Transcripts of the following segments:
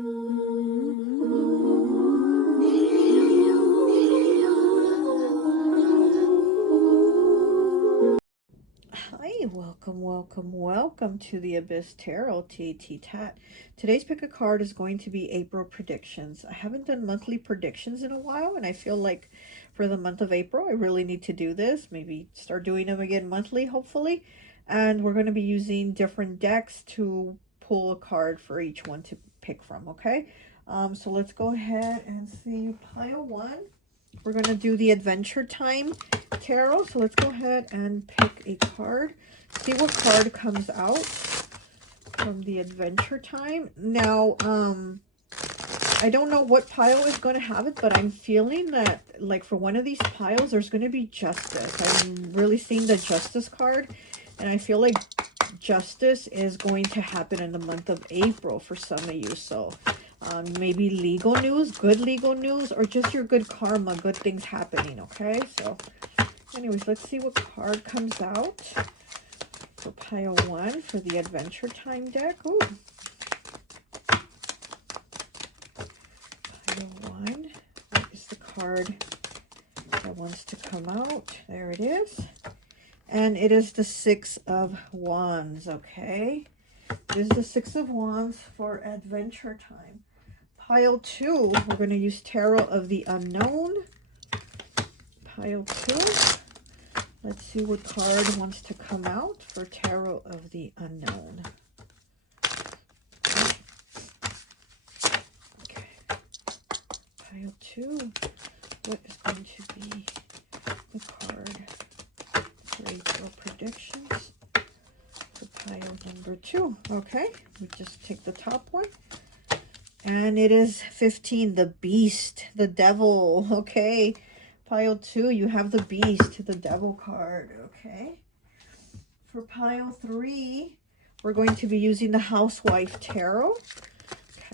Hi, welcome to the Abyss Tarot T.A.T. Today's pick a card is going to be April predictions. I haven't done monthly predictions in a while, and I feel like for the month of April, I really need to do this. Maybe start doing them again monthly, hopefully. And we're going to be using different decks to pull a card for each one to pick from, okay? So let's go ahead and see pile one. We're going to do the Adventure Time Tarot. So let's go ahead and pick a card. See what card comes out from the Adventure Time. Now, I don't know what pile is going to have it, but I'm feeling that, like, for one of these piles, there's going to be Justice. I'm really seeing the Justice card, and I feel like Justice is going to happen in the month of April for some of you. So maybe legal news, good legal news, or just your good karma, good things happening, okay? So anyways, let's see what card comes out for pile one for the Adventure Time deck. Ooh. Pile one. What is the card that wants to come out? There it is. And it is the Six of Wands, okay? It is the Six of Wands for Adventure Time. Pile two, we're going to use Tarot of the Unknown. Pile two. Let's see what card wants to come out for Tarot of the Unknown. Okay. Pile two. What is going to be the card for April predictions for pile number two? Okay. We just take the top one. And it is 15, the Beast, the Devil, okay? Pile two, you have the Beast, the Devil card, okay? For pile three, we're going to be using the Housewife Tarot.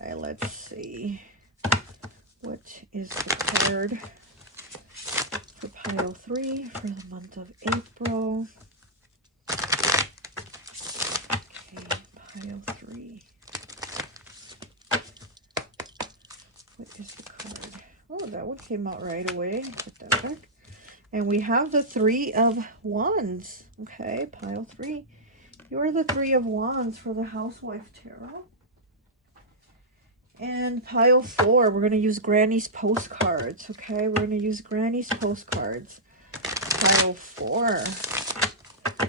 Okay, let's see. What is the card for pile three for the month of April? Okay, pile three. What is the card? Oh, that one came out right away. Put that back. And we have the Three of Wands. Okay, pile three. You're the Three of Wands for the Housewife Tarot. And pile four, we're going to use Granny's postcards. Okay, we're going to use Granny's postcards. Pile four.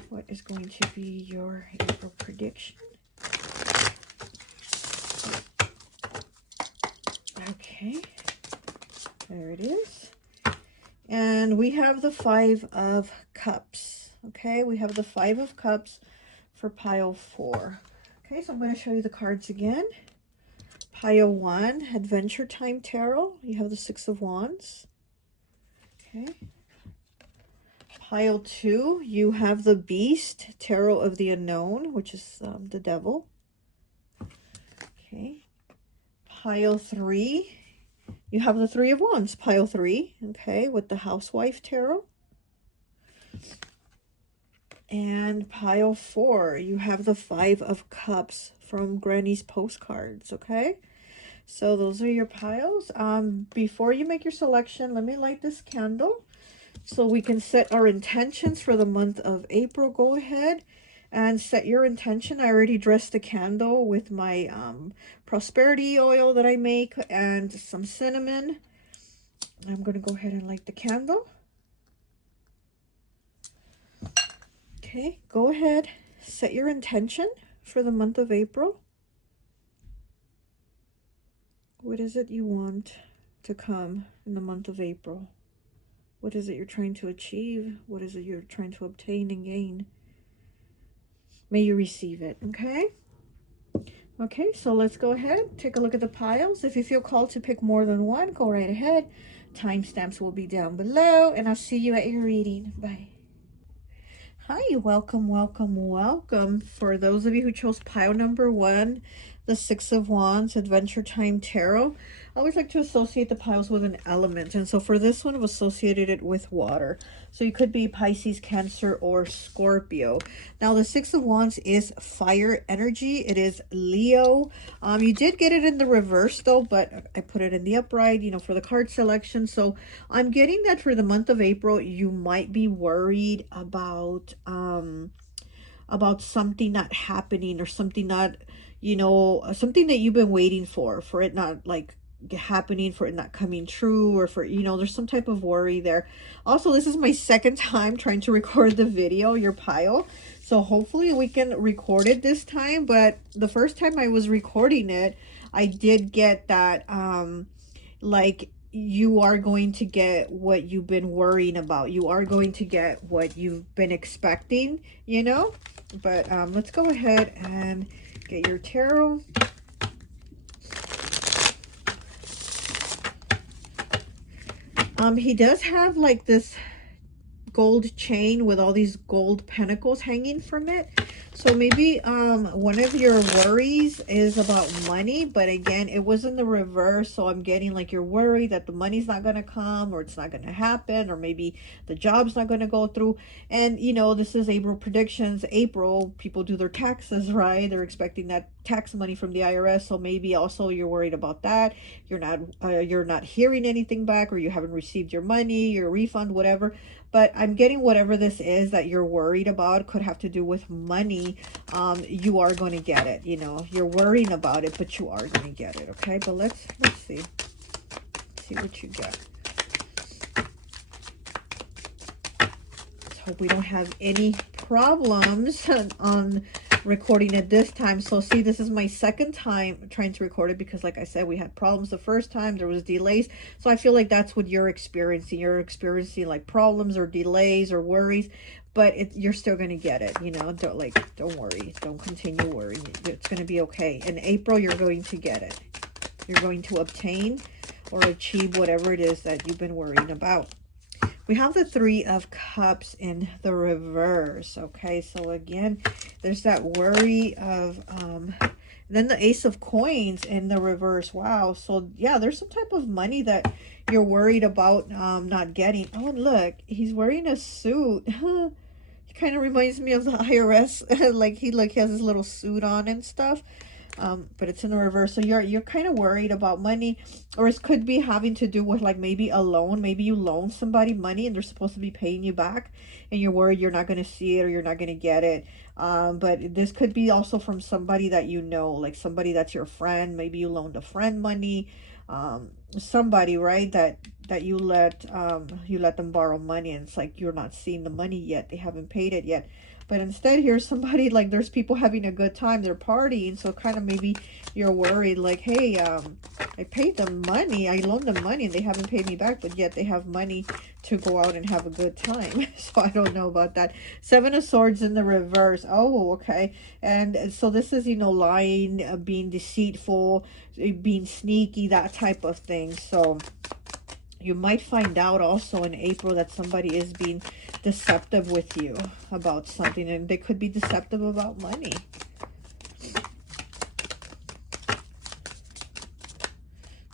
What is going to be your April prediction? Okay, there it is. And we have the Five of Cups. Okay, we have the Five of Cups for pile four. Okay, so I'm going to show you the cards again. Pile one, Adventure Time Tarot. You have the Six of Wands. Okay. Pile two, you have the Beast, Tarot of the Unknown, which is the Devil. Okay. Pile three, you have the Three of Wands, pile three, okay, with the Housewife Tarot. And pile four, you have the Five of Cups from Granny's postcards, okay? So those are your piles. Before you make your selection, let me light this candle so we can set our intentions for the month of April. Go ahead and set your intention. I already dressed the candle with my prosperity oil that I make and some cinnamon. I'm going to go ahead and light the candle. Okay, go ahead, set your intention for the month of April. What is it you want to come in the month of April? What is it you're trying to achieve? What is it you're trying to obtain and gain? May you receive it, okay? Okay, so let's go ahead, take a look at the piles. If you feel called to pick more than one, go right ahead. Timestamps will be down below, and I'll see you at your reading. Bye. Hi, welcome. For those of you who chose pile number one, the Six of Wands, Adventure Time Tarot. I always like to associate the piles with an element. And so for this one, I've associated it with water. So you could be Pisces, Cancer, or Scorpio. Now, the Six of Wands is fire energy. It is Leo. You did get it in the reverse, though, but I put it in the upright, you know, for the card selection. So I'm getting that for the month of April, you might be worried about something not happening, or something not, you know, something that you've been waiting for it not like happening, for it not coming true, or for, you know, there's some type of worry there. Also, this is my second time trying to record the video, your pile, so hopefully we can record it this time. But the first time I was recording it, I did get that like, you are going to get what you've been worrying about. You are going to get what you've been expecting, you know. But let's go ahead and get your tarot. He does have like this gold chain with all these gold pentacles hanging from it. So maybe one of your worries is about money, but again, it was in the reverse. So I'm getting like you're worried that the money's not going to come, or it's not going to happen, or maybe the job's not going to go through. And you know, this is April predictions. April, people do their taxes, right? They're expecting that tax money from the IRS. So maybe also you're worried about that. You're not hearing anything back, or you haven't received your money, your refund, whatever. But I'm getting whatever this is that you're worried about, could have to do with money. You are going to get it. You know, you're worrying about it, but you are going to get it. Okay, but let's see. Let's see what you get. Let's hope we don't have any problems on recording it this time. So see, this is my second time trying to record it, because like I said, we had problems the first time. There was delays. So I feel like that's what you're experiencing. You're experiencing like problems or delays or worries, but you're still going to get it. You know, don't worry. Don't continue worrying. It's going to be okay. In April, you're going to get it. You're going to obtain or achieve whatever it is that you've been worrying about. We have the Three of Cups in the reverse. Okay, so again, there's that worry of, then the Ace of Coins in the reverse. Wow. So yeah, there's some type of money that you're worried about not getting. Oh, and look, he's wearing a suit. He kind of reminds me of the IRS. Like he has his little suit on and stuff. But it's in the reverse. So you're kind of worried about money, or it could be having to do with like maybe a loan. Maybe you loan somebody money and they're supposed to be paying you back, and you're worried you're not going to see it, or you're not going to get it. But this could be also from somebody that you know, like somebody that's your friend. Maybe you loaned a friend money, somebody, right, that you let them borrow money, and it's like you're not seeing the money yet. They haven't paid it yet. But instead, here's somebody, like there's people having a good time, they're partying. So kind of maybe you're worried like, hey, I paid them money, I loaned them money, and they haven't paid me back, but yet they have money to go out and have a good time. So I don't know about that. Seven of Swords in the reverse. Oh, okay. And so this is, you know, lying, being deceitful, being sneaky, that type of thing. So you might find out also in April that somebody is being deceptive with you about something, and they could be deceptive about money.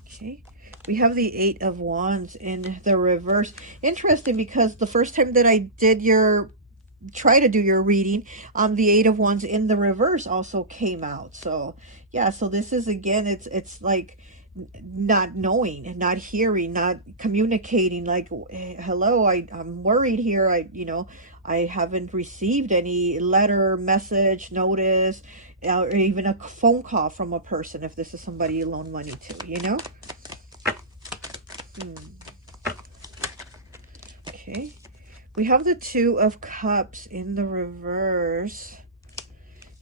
Okay, we have the Eight of Wands in the reverse. Interesting, because the first time that I did try to do your reading, the Eight of Wands in the reverse also came out. So yeah, so this is, again, it's like not knowing, not hearing, not communicating, like, hello, I'm worried here. I haven't received any letter, message, notice, or even a phone call from a person, if this is somebody you loan money to, you know. Okay, we have the Two of Cups in the reverse,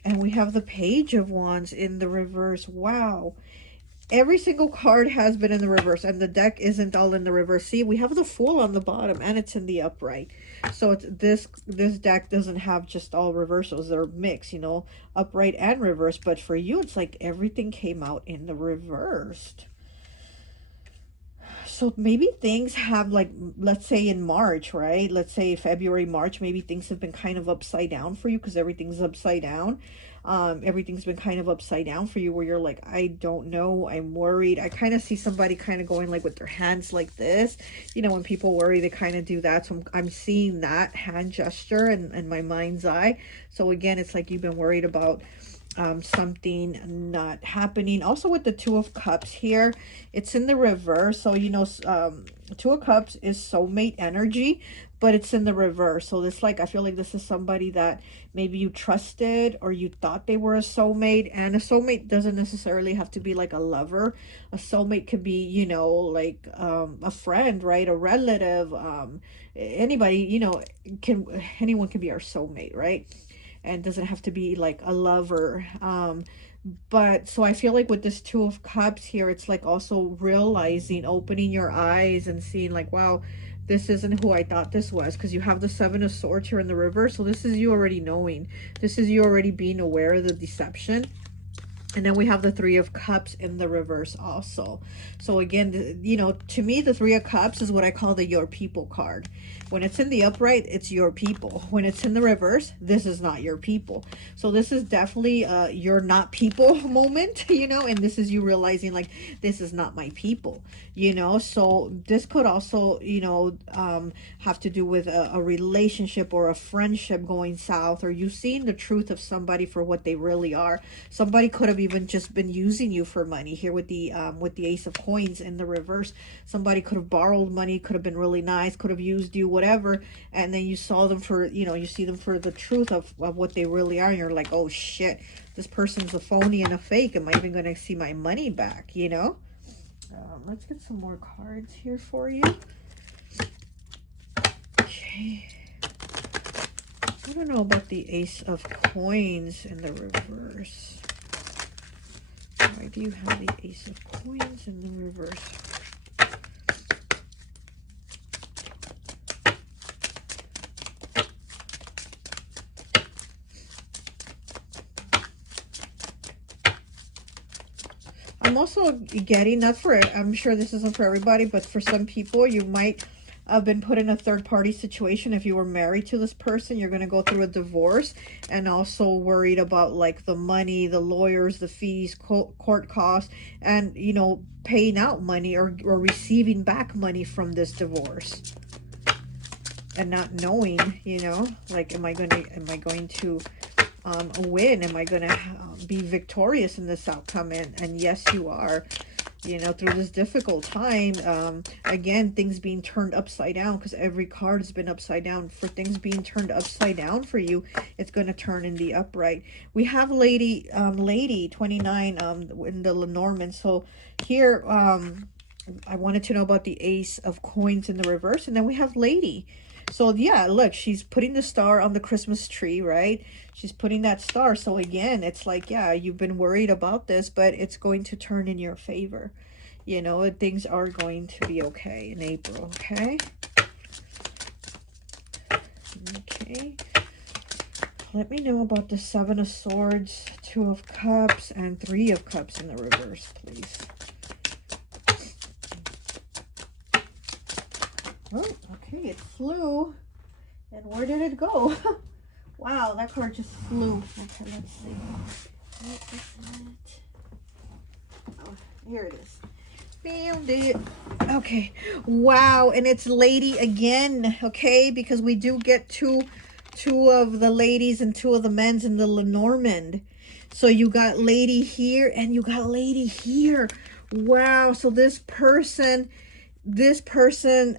and we have the Page of Wands in the reverse. Wow. Every single card has been in the reverse, and the deck isn't all in the reverse. See, we have the Fool on the bottom, and it's in the upright. So it's this deck doesn't have just all reversals. They're mixed, you know, upright and reverse. But for you, it's like everything came out in the reversed. So maybe things have, like, let's say in March, right? Let's say February, March, maybe things have been kind of upside down for you because everything's upside down. Everything's been kind of upside down for you where you're like, I don't know, I'm worried. I kind of see somebody kind of going like with their hands like this. You know, when people worry, they kind of do that. So I'm seeing that hand gesture in my mind's eye. So again, it's like you've been worried about something not happening. Also with the Two of Cups here, it's in the reverse. So, you know, Two of Cups is soulmate energy, but it's in the reverse. So this, like, I feel like this is somebody that maybe you trusted or you thought they were a soulmate. And a soulmate doesn't necessarily have to be like a lover. A soulmate could be, you know, like a friend, right? A relative, anybody, you know, anyone can be our soulmate, right? And doesn't have to be like a lover. But so I feel like with this Two of Cups here, it's like also realizing, opening your eyes and seeing like, wow, this isn't who I thought this was. Because you have the Seven of Swords here in the reverse. So this is you already knowing. This is you already being aware of the deception. And then we have the Three of Cups in the reverse also. So again, you know, to me, the Three of Cups is what I call the Your People card. When it's in the upright, it's your people. When it's in the reverse, this is not your people. So this is definitely your not people moment, you know, and this is you realizing like, this is not my people, you know. So this could also, you know, have to do with a relationship or a friendship going south, or you seeing the truth of somebody for what they really are. Somebody could have even just been using you for money here with the Ace of Coins in the reverse. Somebody could have borrowed money, could have been really nice, could have used you, whatever, and then you saw them for, you know, you see them for the truth of what they really are, and you're like, oh shit, this person's a phony and a fake. Am I even going to see my money back, you know? Let's get some more cards here for you. Okay. I don't know about the Ace of Coins in the reverse. Why do you have the Ace of Coins in the reverse? I'm also getting, not for it, I'm sure this isn't for everybody, but for some people, you might have been put in a third-party situation. If you were married to this person, you're going to go through a divorce, and also worried about like the money, the lawyers, the fees, court costs, and, you know, paying out money or receiving back money from this divorce, and not knowing, you know, like, am I going to win? Am I going to be victorious in this outcome? And yes, you are, you know, through this difficult time. Again, things being turned upside down, because every card has been upside down. For things being turned upside down for you, it's going to turn in the upright. We have lady 29 in the Lenormand. So here, I wanted to know about the Ace of Coins in the reverse, and then we have lady. So yeah, look, she's putting the star on the Christmas tree, right? She's putting that star. So again, it's like, yeah, you've been worried about this, but it's going to turn in your favor. You know, things are going to be okay in April, okay? Okay. Let me know about the Seven of Swords, Two of Cups, and Three of Cups in the reverse, please. Oh, okay, it flew. And where did it go? Wow, that card just flew. Okay, let's see. What is that? Oh, here it is. Found it. Okay. Wow, and it's lady again, okay? Because we do get two of the ladies and two of the men's in the Lenormand. So you got lady here and you got lady here. Wow, so this person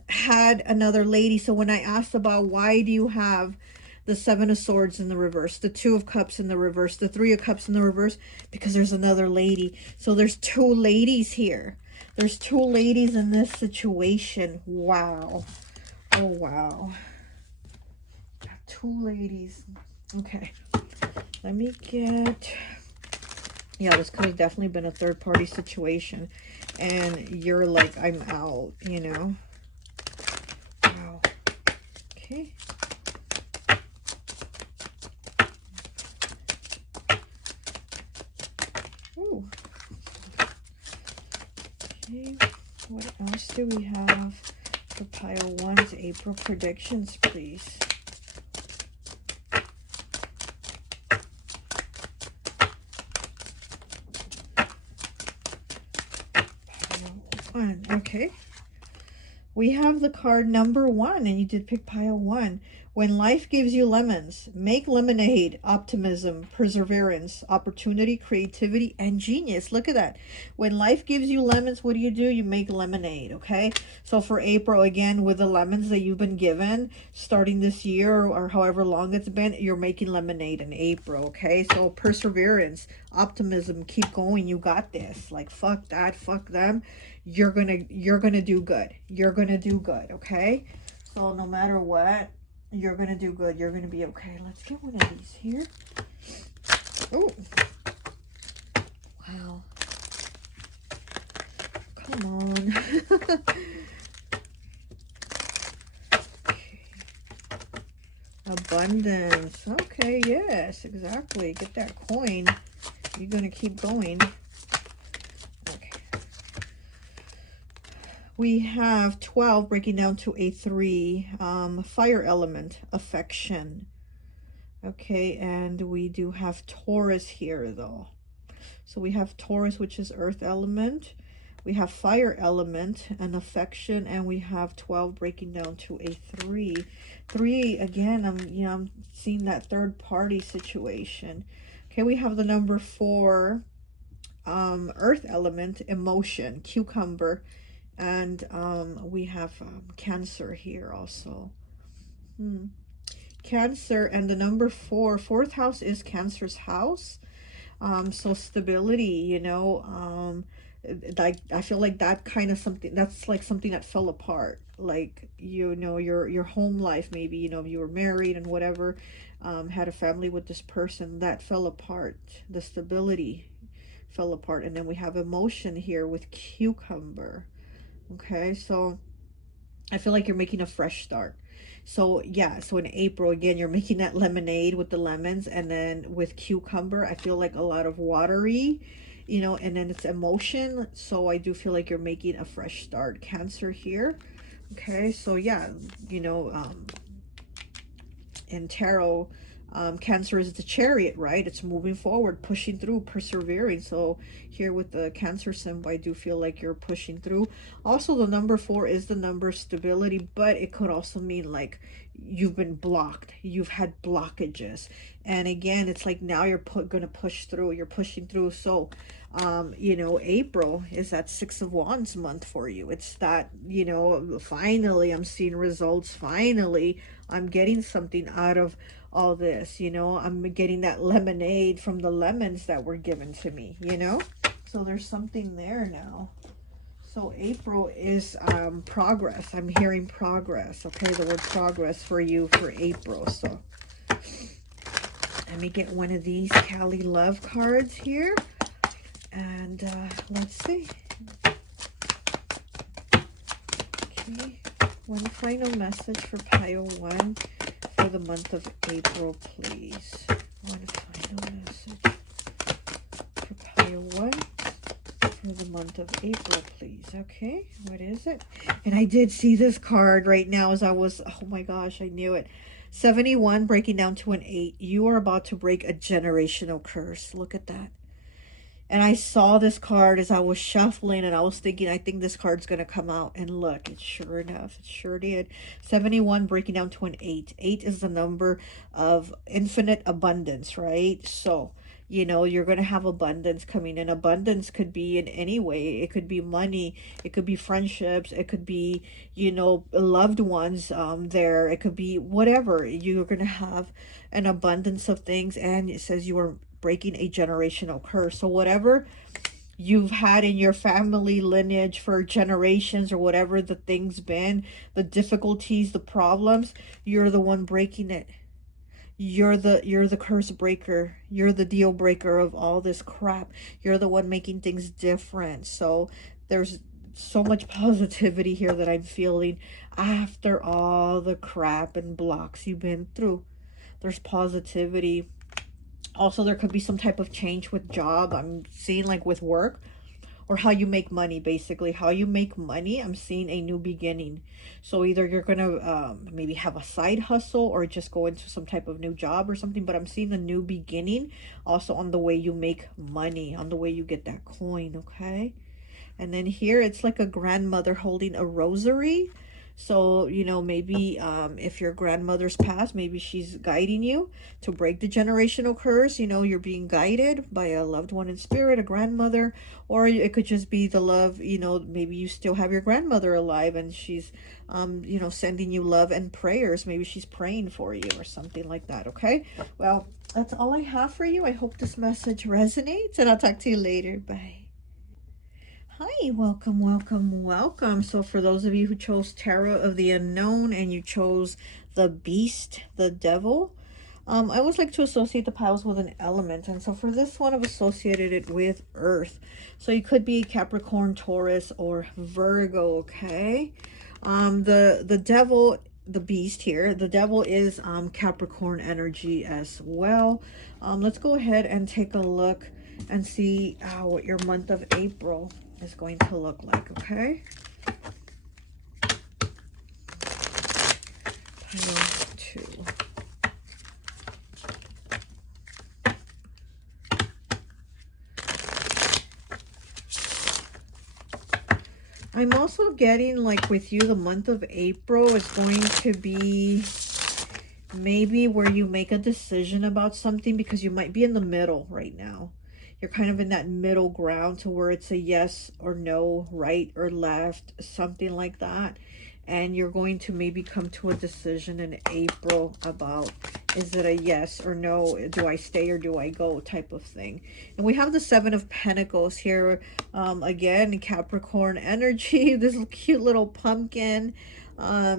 had another lady. So when I asked about why do you have the Seven of Swords in the reverse, the Two of Cups in the reverse, the Three of Cups in the reverse, because there's another lady. So there's two ladies here. There's two ladies in this situation. Wow. Oh, wow. Got two ladies. Okay. Let me get... Yeah, this could have definitely been a third-party situation. And you're like, I'm out, you know? Wow. Okay. Ooh. Okay. What else do we have for pile one's April predictions, please? Pile one. Okay. We have the card number 1, and you did pick pile 1. When life gives you lemons, make lemonade. Optimism, perseverance, opportunity, creativity, and genius. Look at that. When life gives you lemons, what do? You make lemonade, okay? So for April, again, with the lemons that you've been given, starting this year or however long it's been, you're making lemonade in April, okay? So perseverance, optimism, keep going. You got this. Like, fuck that, fuck them. You're gonna do good. You're gonna do good, okay? So no matter what, you're gonna do good. You're gonna be okay. Let's get one of these here. Oh, wow. Come on. Okay. Abundance. Okay, yes, exactly. Get that coin. You're gonna keep going. We have 12 breaking down to a 3. Fire element, affection. Okay, and we do have Taurus here though. So we have Taurus, which is earth element. We have fire element and affection, and we have 12 breaking down to a 3. 3 again, I'm seeing that third party situation. Okay, we have the number 4, earth element, emotion, cucumber. And we have Cancer here also. Cancer, and the number 4, fourth house is Cancer's house. So stability, you know, like I feel like that kind of something, that's like something that fell apart. Like, you know, your home life, maybe, you know, you were married and whatever, had a family with this person, that fell apart. The stability fell apart. And then we have emotion here with cucumber. Okay, so I feel like you're making a fresh start. So yeah, so in April, again, you're making that lemonade with the lemons, and then with cucumber, I feel like a lot of watery, you know, and then it's emotion. So I do feel like you're making a fresh start. Cancer here. Okay, so yeah, you know, in tarot, Cancer is the Chariot, right? It's moving forward, pushing through, persevering. So here with the Cancer symbol, I do feel like you're pushing through. Also, the number 4 is the number of stability, but it could also mean like you've been blocked. You've had blockages. And again, it's like now you're going to push through. You're pushing through. So, you know, April is that 6 of Wands month for you. It's that, you know, finally I'm seeing results. Finally, I'm getting something out of all this, you know. I'm getting that lemonade from the lemons that were given to me, you know. So there's something there now. So April is progress. I'm hearing progress. Okay, the word progress for you for April. So let me get one of these Cali Love cards here, and let's see. Okay, one final message for pile 1 for the month of April, please. One final message for pile 1 for the month of April, please. Okay, what is it? And I did see this card right now as I was, oh my gosh, I knew it. 71 breaking down to an 8. You are about to break a generational curse. Look at that. And I saw this card as I was shuffling, and I was thinking, I think this card's going to come out. And look, it sure enough, it sure did. 71 breaking down to an 8. 8 is the number of infinite abundance, right? So, you know, you're going to have abundance coming in. Abundance could be in any way. It could be money. It could be friendships. It could be, you know, loved ones there. It could be whatever. You're going to have an abundance of things. And it says you are breaking a generational curse. So whatever you've had in your family lineage for generations, or whatever the thing's been, the difficulties, the problems, you're the one breaking it. You're the curse breaker. You're the deal breaker of all this crap. You're the one making things different. So there's so much positivity here that I'm feeling after all the crap and blocks you've been through. There's positivity. Also, there could be some type of change with job. I'm seeing like with work, or how you make money, basically how you make money. I'm seeing a new beginning. So either you're gonna maybe have a side hustle or just go into some type of new job or something, but I'm seeing a new beginning also on the way you make money, on the way you get that coin. Okay. And then here it's like a grandmother holding a rosary. So, you know, maybe if your grandmother's passed, maybe she's guiding you to break the generational curse. You know, you're being guided by a loved one in spirit, a grandmother, or it could just be the love, you know, maybe you still have your grandmother alive and she's, you know, sending you love and prayers. Maybe she's praying for you or something like that. Okay. Well, that's all I have for you. I hope this message resonates, and I'll talk to you later. Bye. Hi, welcome, welcome, welcome. So for those of you who chose Tarot of the Unknown and you chose the Beast, the Devil, I always like to associate the piles with an element. And so for this one, I've associated it with Earth. So you could be Capricorn, Taurus, or Virgo, okay? The Devil, the Beast here, the Devil is Capricorn energy as well. Let's go ahead and take a look and see what your month of April is going to look like, okay? Pile 2. I'm also getting, like, with you, the month of April is going to be maybe where you make a decision about something, because you might be in the middle right now. You're kind of in that middle ground to where it's a yes or no, right or left, something like that. And you're going to maybe come to a decision in April about, is it a yes or no? Do I stay or do I go type of thing? And we have the Seven of Pentacles here. Again, Capricorn energy, this cute little pumpkin.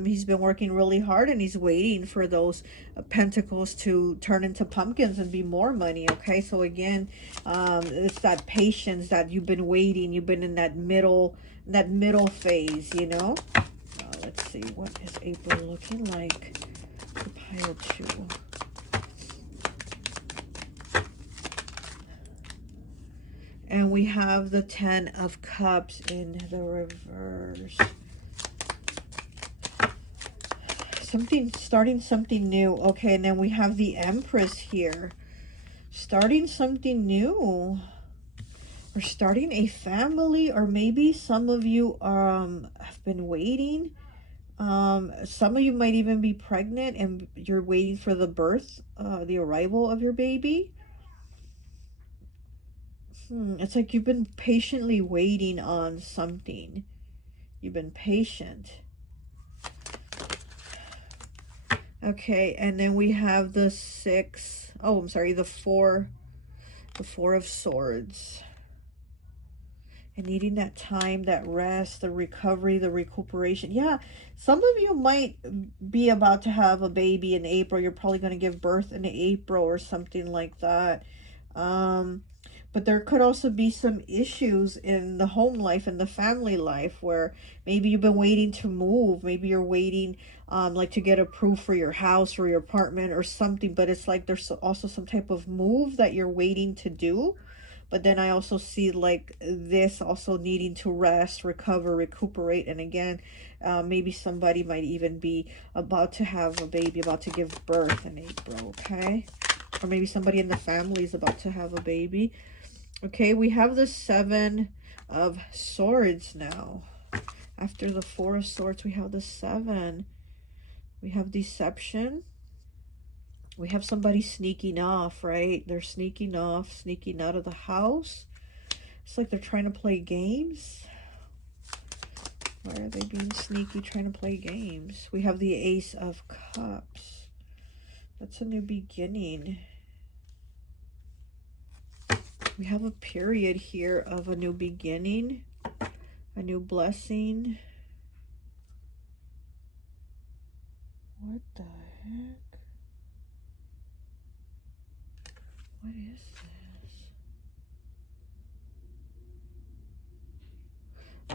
He's been working really hard and he's waiting for those pentacles to turn into pumpkins and be more money. Okay, so again, it's that patience that you've been waiting. You've been in that middle phase, you know. Let's see, what is April looking like? The pile 2. And we have the 10 of Cups in the reverse. Starting something new. Okay, and then we have the Empress here. Starting something new. Or starting a family, or maybe some of you have been waiting. Some of you might even be pregnant and you're waiting for the birth, the arrival of your baby. It's like you've been patiently waiting on something. You've been patient. Okay, and then we have the 6. Oh, I'm sorry, the 4. The 4 of Swords. And needing that time, that rest, the recovery, the recuperation. Yeah, some of you might be about to have a baby in April. You're probably going to give birth in April or something like that. But there could also be some issues in the home life and the family life where maybe you've been waiting to move. Maybe you're waiting like to get approved for your house or your apartment or something. But it's like there's also some type of move that you're waiting to do. But then I also see like this also needing to rest, recover, recuperate. And again, maybe somebody might even be about to have a baby, about to give birth in April, okay? Or maybe somebody in the family is about to have a baby. Okay, we have the 7 of Swords now. After the 4 of Swords, we have the 7. We have deception. We have somebody sneaking off, right? They're sneaking off, sneaking out of the house. It's like they're trying to play games. Why are they being sneaky, trying to play games? We have the Ace of Cups. That's a new beginning. We have a period here of a new beginning, a new blessing. What the heck? What is this?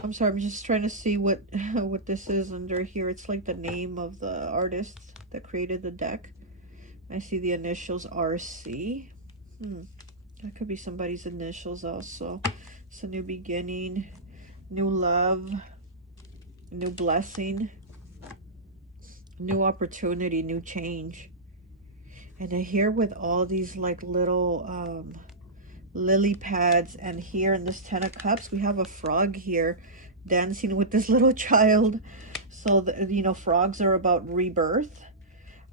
I'm sorry, I'm just trying to see what what this is under here. It's like the name of the artist that created the deck. I see the initials RC. That could be somebody's initials also. It's a new beginning, new love, new blessing, new opportunity, new change. And then here with all these like little lily pads, and here in this 10 of Cups, we have a frog here dancing with this little child. So, you know, frogs are about rebirth,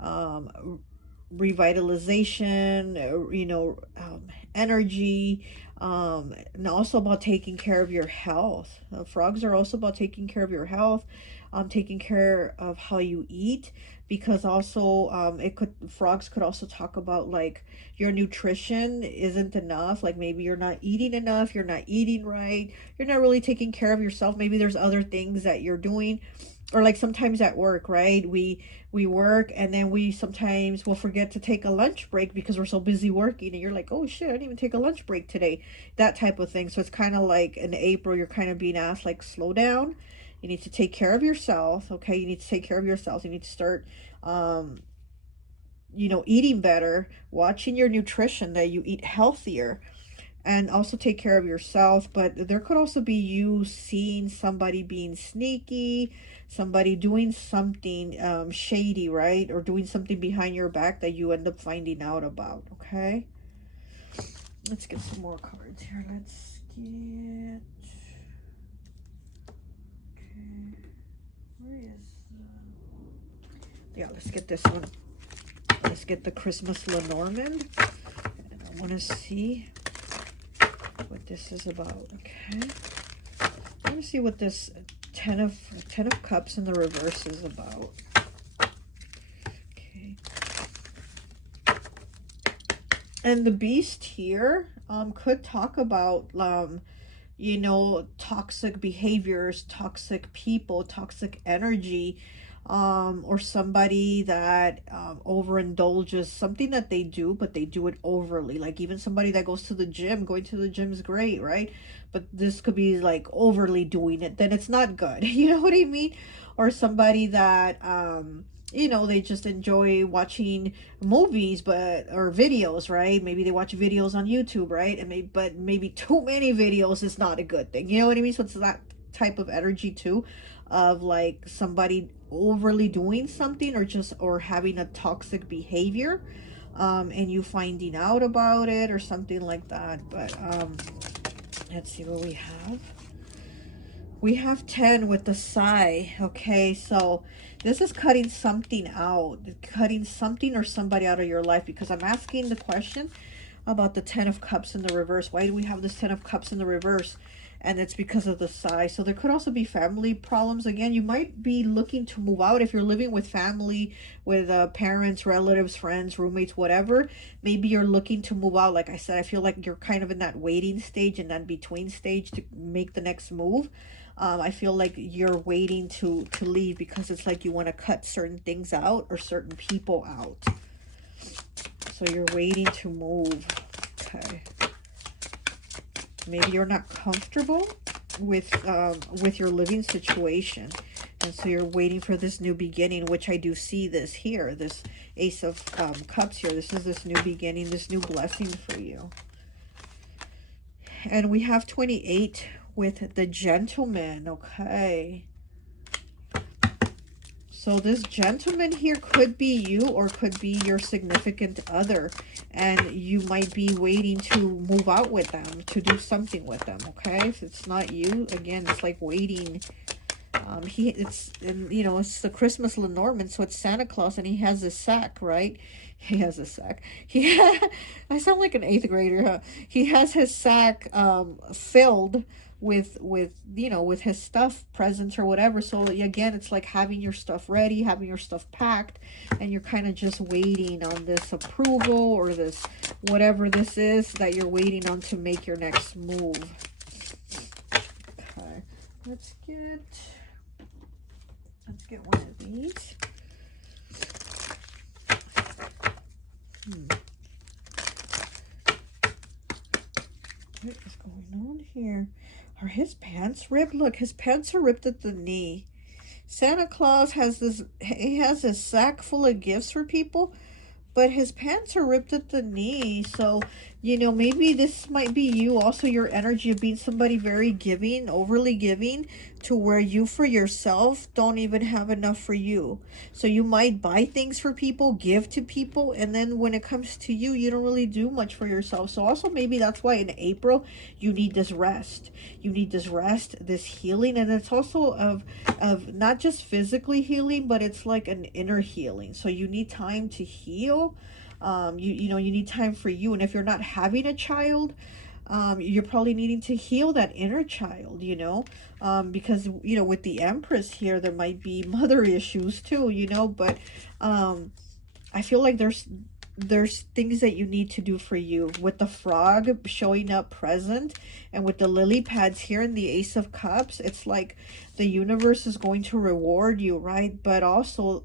revitalization, you know, energy, and also about taking care of your health. Frogs are also about taking care of your health, taking care of how you eat, because also frogs could also talk about like your nutrition isn't enough, like maybe you're not eating enough, you're not eating right, you're not really taking care of yourself, maybe there's other things that you're doing. Or like sometimes at work, right, we work and then we sometimes will forget to take a lunch break because we're so busy working, and you're like, oh shit, I didn't even take a lunch break today, that type of thing. So it's kind of like in April you're kind of being asked like, slow down, you need to take care of yourself, okay, you need to take care of yourself, you need to start you know, eating better, watching your nutrition, that you eat healthier, and also take care of yourself. But there could also be you seeing somebody being sneaky, somebody doing something shady, right, or doing something behind your back that you end up finding out about. Okay, let's get some more cards here. Let's get, okay, where is yeah, let's get this one. Let's get the Christmas Lenormand, and I want to see what this is about. Okay, I want to see what this 10 of Cups in the reverse is about. Okay, and the Beast here could talk about you know, toxic behaviors, toxic people, toxic energy, or somebody that overindulges, something that they do, but they do it overly. Like even somebody that goes to the gym, going to the gym is great, right? But this could be like overly doing it, then it's not good. You know what I mean? Or somebody that you know, they just enjoy watching movies, but or videos, right? Maybe they watch videos on YouTube, right? And maybe too many videos is not a good thing. You know what I mean? So it's that type of energy too, of like somebody overly doing something, or having a toxic behavior, and you finding out about it or something like that. But let's see what we have. We have 10 with the sigh. Okay, so this is cutting something out, cutting something or somebody out of your life, because I'm asking the question about the 10 of Cups in the reverse. Why do we have this 10 of Cups in the reverse? And it's because of the sigh. So there could also be family problems. Again, you might be looking to move out if you're living with family, with parents, relatives, friends, roommates, whatever. Maybe you're looking to move out. Like I said, I feel like you're kind of in that waiting stage and that between stage to make the next move. I feel like you're waiting to leave because it's like you want to cut certain things out or certain people out. So you're waiting to move. Okay. Maybe you're not comfortable with your living situation, and so you're waiting for this new beginning, which I do see this here, this Ace of Cups here. This is this new beginning, this new blessing for you. And we have 28 with the Gentleman. Okay. So this gentleman here could be you or could be your significant other. And you might be waiting to move out with them, to do something with them, okay? If it's not you, again, it's like waiting. You know, it's the Christmas Lenormand, so it's Santa Claus, and he has a sack, right? He has a sack. I sound like an 8th grader, huh? He has his sack filled with you know, with his stuff, presents or whatever. So again, it's like having your stuff ready, having your stuff packed, and you're kind of just waiting on this approval or this whatever this is that you're waiting on to make your next move. Okay, let's get one of these. What is going on here? Are his pants ripped? Look, his pants are ripped at the knee. Santa Claus has he has a sack full of gifts for people, but his pants are ripped at the knee. So You know, maybe this might be you also, your energy of being somebody very giving, overly giving, to where you for yourself don't even have enough for you. So you might buy things for people, give to people, and then when it comes to you, you don't really do much for yourself. So also maybe that's why in April you need this rest. You need this rest, this healing, and it's also of not just physically healing, but it's like an inner healing. So you need time to heal. You know, you need time for you. And if you're not having a child, you're probably needing to heal that inner child, you know, because, you know, with the Empress here, there might be mother issues too, you know, but I feel like there's things that you need to do for you, with the frog showing up present, and with the lily pads here in the Ace of Cups. It's like the universe is going to reward you, right? But also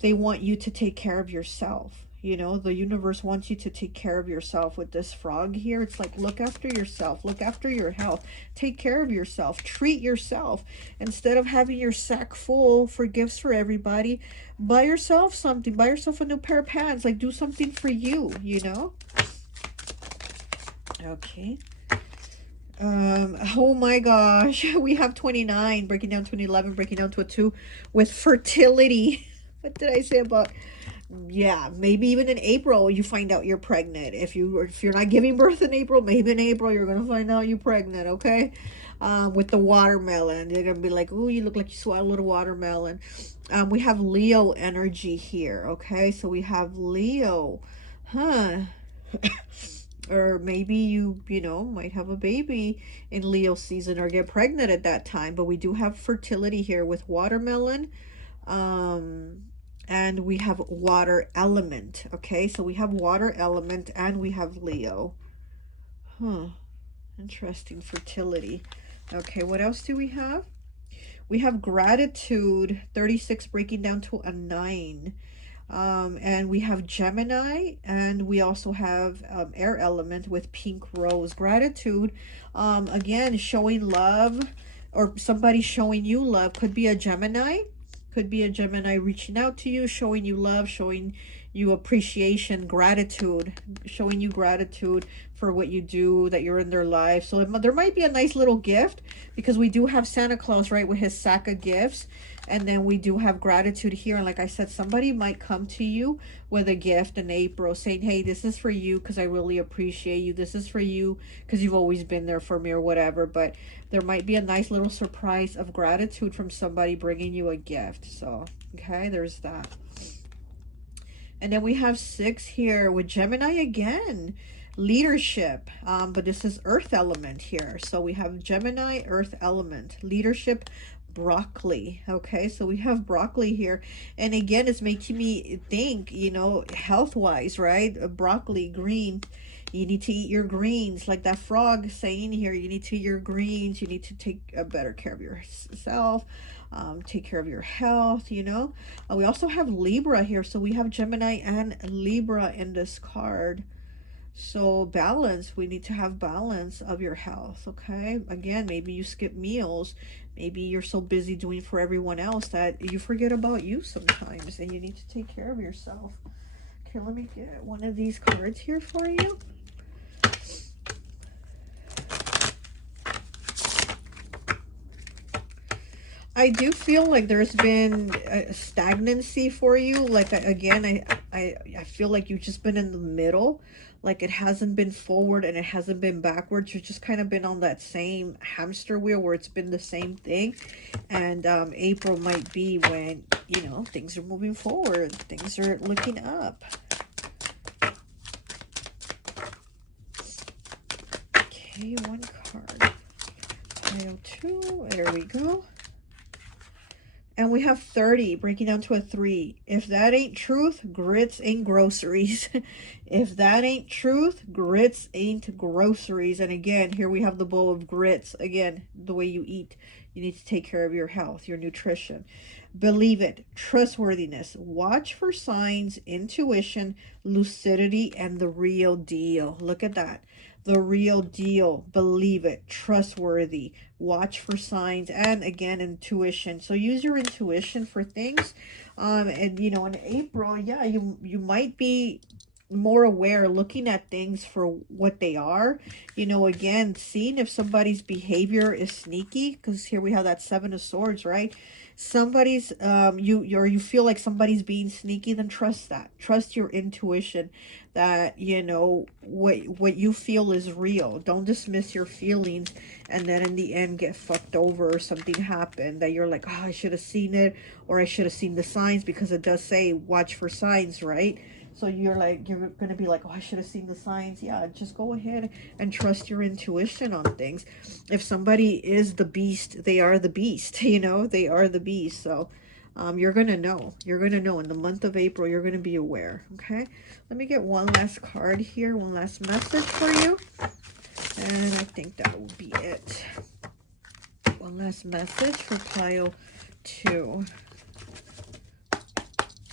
they want you to take care of yourself. You know, the universe wants you to take care of yourself. With this frog here, it's like, look after yourself, look after your health, take care of yourself, treat yourself. Instead of having your sack full for gifts for everybody, buy yourself something, buy yourself a new pair of pants, like do something for you, you know. Okay. Oh my gosh, we have 29 breaking down to an 11, breaking down to a 2 with fertility. What did I say about, yeah, maybe even in April you find out you're pregnant. If you're not giving birth in April, maybe in April you're gonna find out you're pregnant. Okay. With the watermelon, they're gonna be like, oh, you look like you swallowed a little watermelon. We have Leo energy here. Okay, so we have Leo, huh? Or maybe you know, might have a baby in Leo season or get pregnant at that time. But we do have fertility here with watermelon. And we have water element. Okay, so we have water element and we have Leo. Huh. Interesting, fertility. Okay, what else do we have? We have gratitude, 36 breaking down to a 9. And we have Gemini, and we also have air element with pink rose. Gratitude, again, showing love, or somebody showing you love. Could be a Gemini, could be a Gemini reaching out to you, showing you love, showing you appreciation, gratitude, showing you gratitude for what you do, that you're in their life. So there might be a nice little gift, because we do have Santa Claus, right, with his sack of gifts. And then we do have gratitude here. And like I said, somebody might come to you with a gift in April saying, hey, this is for you because I really appreciate you. This is for you because you've always been there for me, or whatever. But there might be a nice little surprise of gratitude from somebody bringing you a gift. So, okay, there's that. And then we have 6 here with Gemini again. Leadership, but this is earth element here. So we have Gemini, earth element, leadership, broccoli. Okay, so we have broccoli here, and again, it's making me think, you know, health wise, right? Broccoli, green, you need to eat your greens, like that frog saying here, you need to eat your greens, you need to take a better care of yourself, take care of your health, you know. We also have Libra here, so we have Gemini and Libra in this card. So balance, we need to have balance of your health. Okay, again, maybe you skip meals, maybe you're so busy doing for everyone else that you forget about you sometimes, and you need to take care of yourself. Okay, let me get one of these cards here for you. I do feel like there's been a stagnancy for you. Like, again, I feel like you've just been in the middle. Like, it hasn't been forward and it hasn't been backwards. You've just kind of been on that same hamster wheel where it's been the same thing. And April might be when, you know, things are moving forward. Things are looking up. Okay, one card. Pile 2. There we go. And we have 30, breaking down to a 3. If that ain't truth, grits ain't groceries. If that ain't truth, grits ain't groceries. And again, here we have the bowl of grits. Again, the way you eat. You need to take care of your health, your nutrition. Believe it. Trustworthiness. Watch for signs, intuition, lucidity, and the real deal. Look at that. The real deal. Believe it. Trustworthy. Watch for signs, and again, intuition. So use your intuition for things. And you know, in April, yeah, you might be more aware, looking at things for what they are. You know, again, seeing if somebody's behavior is sneaky, because here we have that Seven of Swords, right? Somebody's you feel like somebody's being sneaky, then trust that. Trust your intuition that, you know, what you feel is real. Don't dismiss your feelings and then in the end get fucked over or something happened that you're like, oh, I should have seen it, or I should have seen the signs, because it does say watch for signs, right? So you're like, you're going to be like, oh, I should have seen the signs. Yeah, just go ahead and trust your intuition on things. If somebody is the beast, they are the beast, you know, they are the beast. So you're going to know. You're going to know in the month of April, you're going to be aware, okay? Let me get one last card here, one last message for you. And I think that will be it. One last message for pile 2.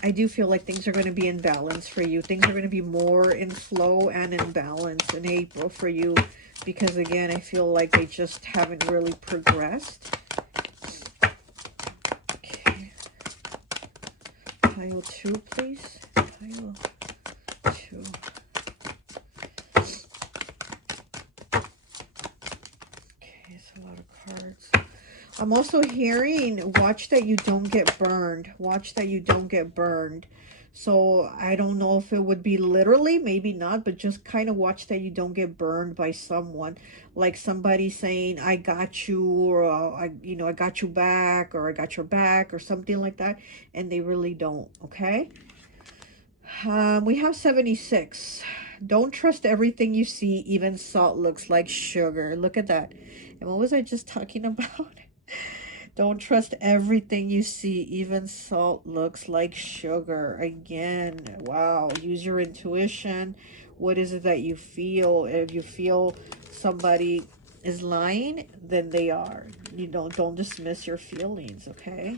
I do feel like things are going to be in balance for you. Things are going to be more in flow and in balance in April for you. Because, again, I feel like they just haven't really progressed. Okay. Pile 2, please. Pile 2. Okay, it's a lot of cards. I'm also hearing, watch that you don't get burned. Watch that you don't get burned. So I don't know if it would be literally, maybe not, but just kind of watch that you don't get burned by someone. Like somebody saying, I got you, or I got you back, or I got your back, or something like that. And they really don't, okay? We have 76. Don't trust everything you see. Even salt looks like sugar. Look at that. And what was I just talking about? Don't trust everything you see. Even salt looks like sugar. Again, wow. Use your intuition. What is it that you feel? If you feel somebody is lying, then they are. You don't dismiss your feelings, okay?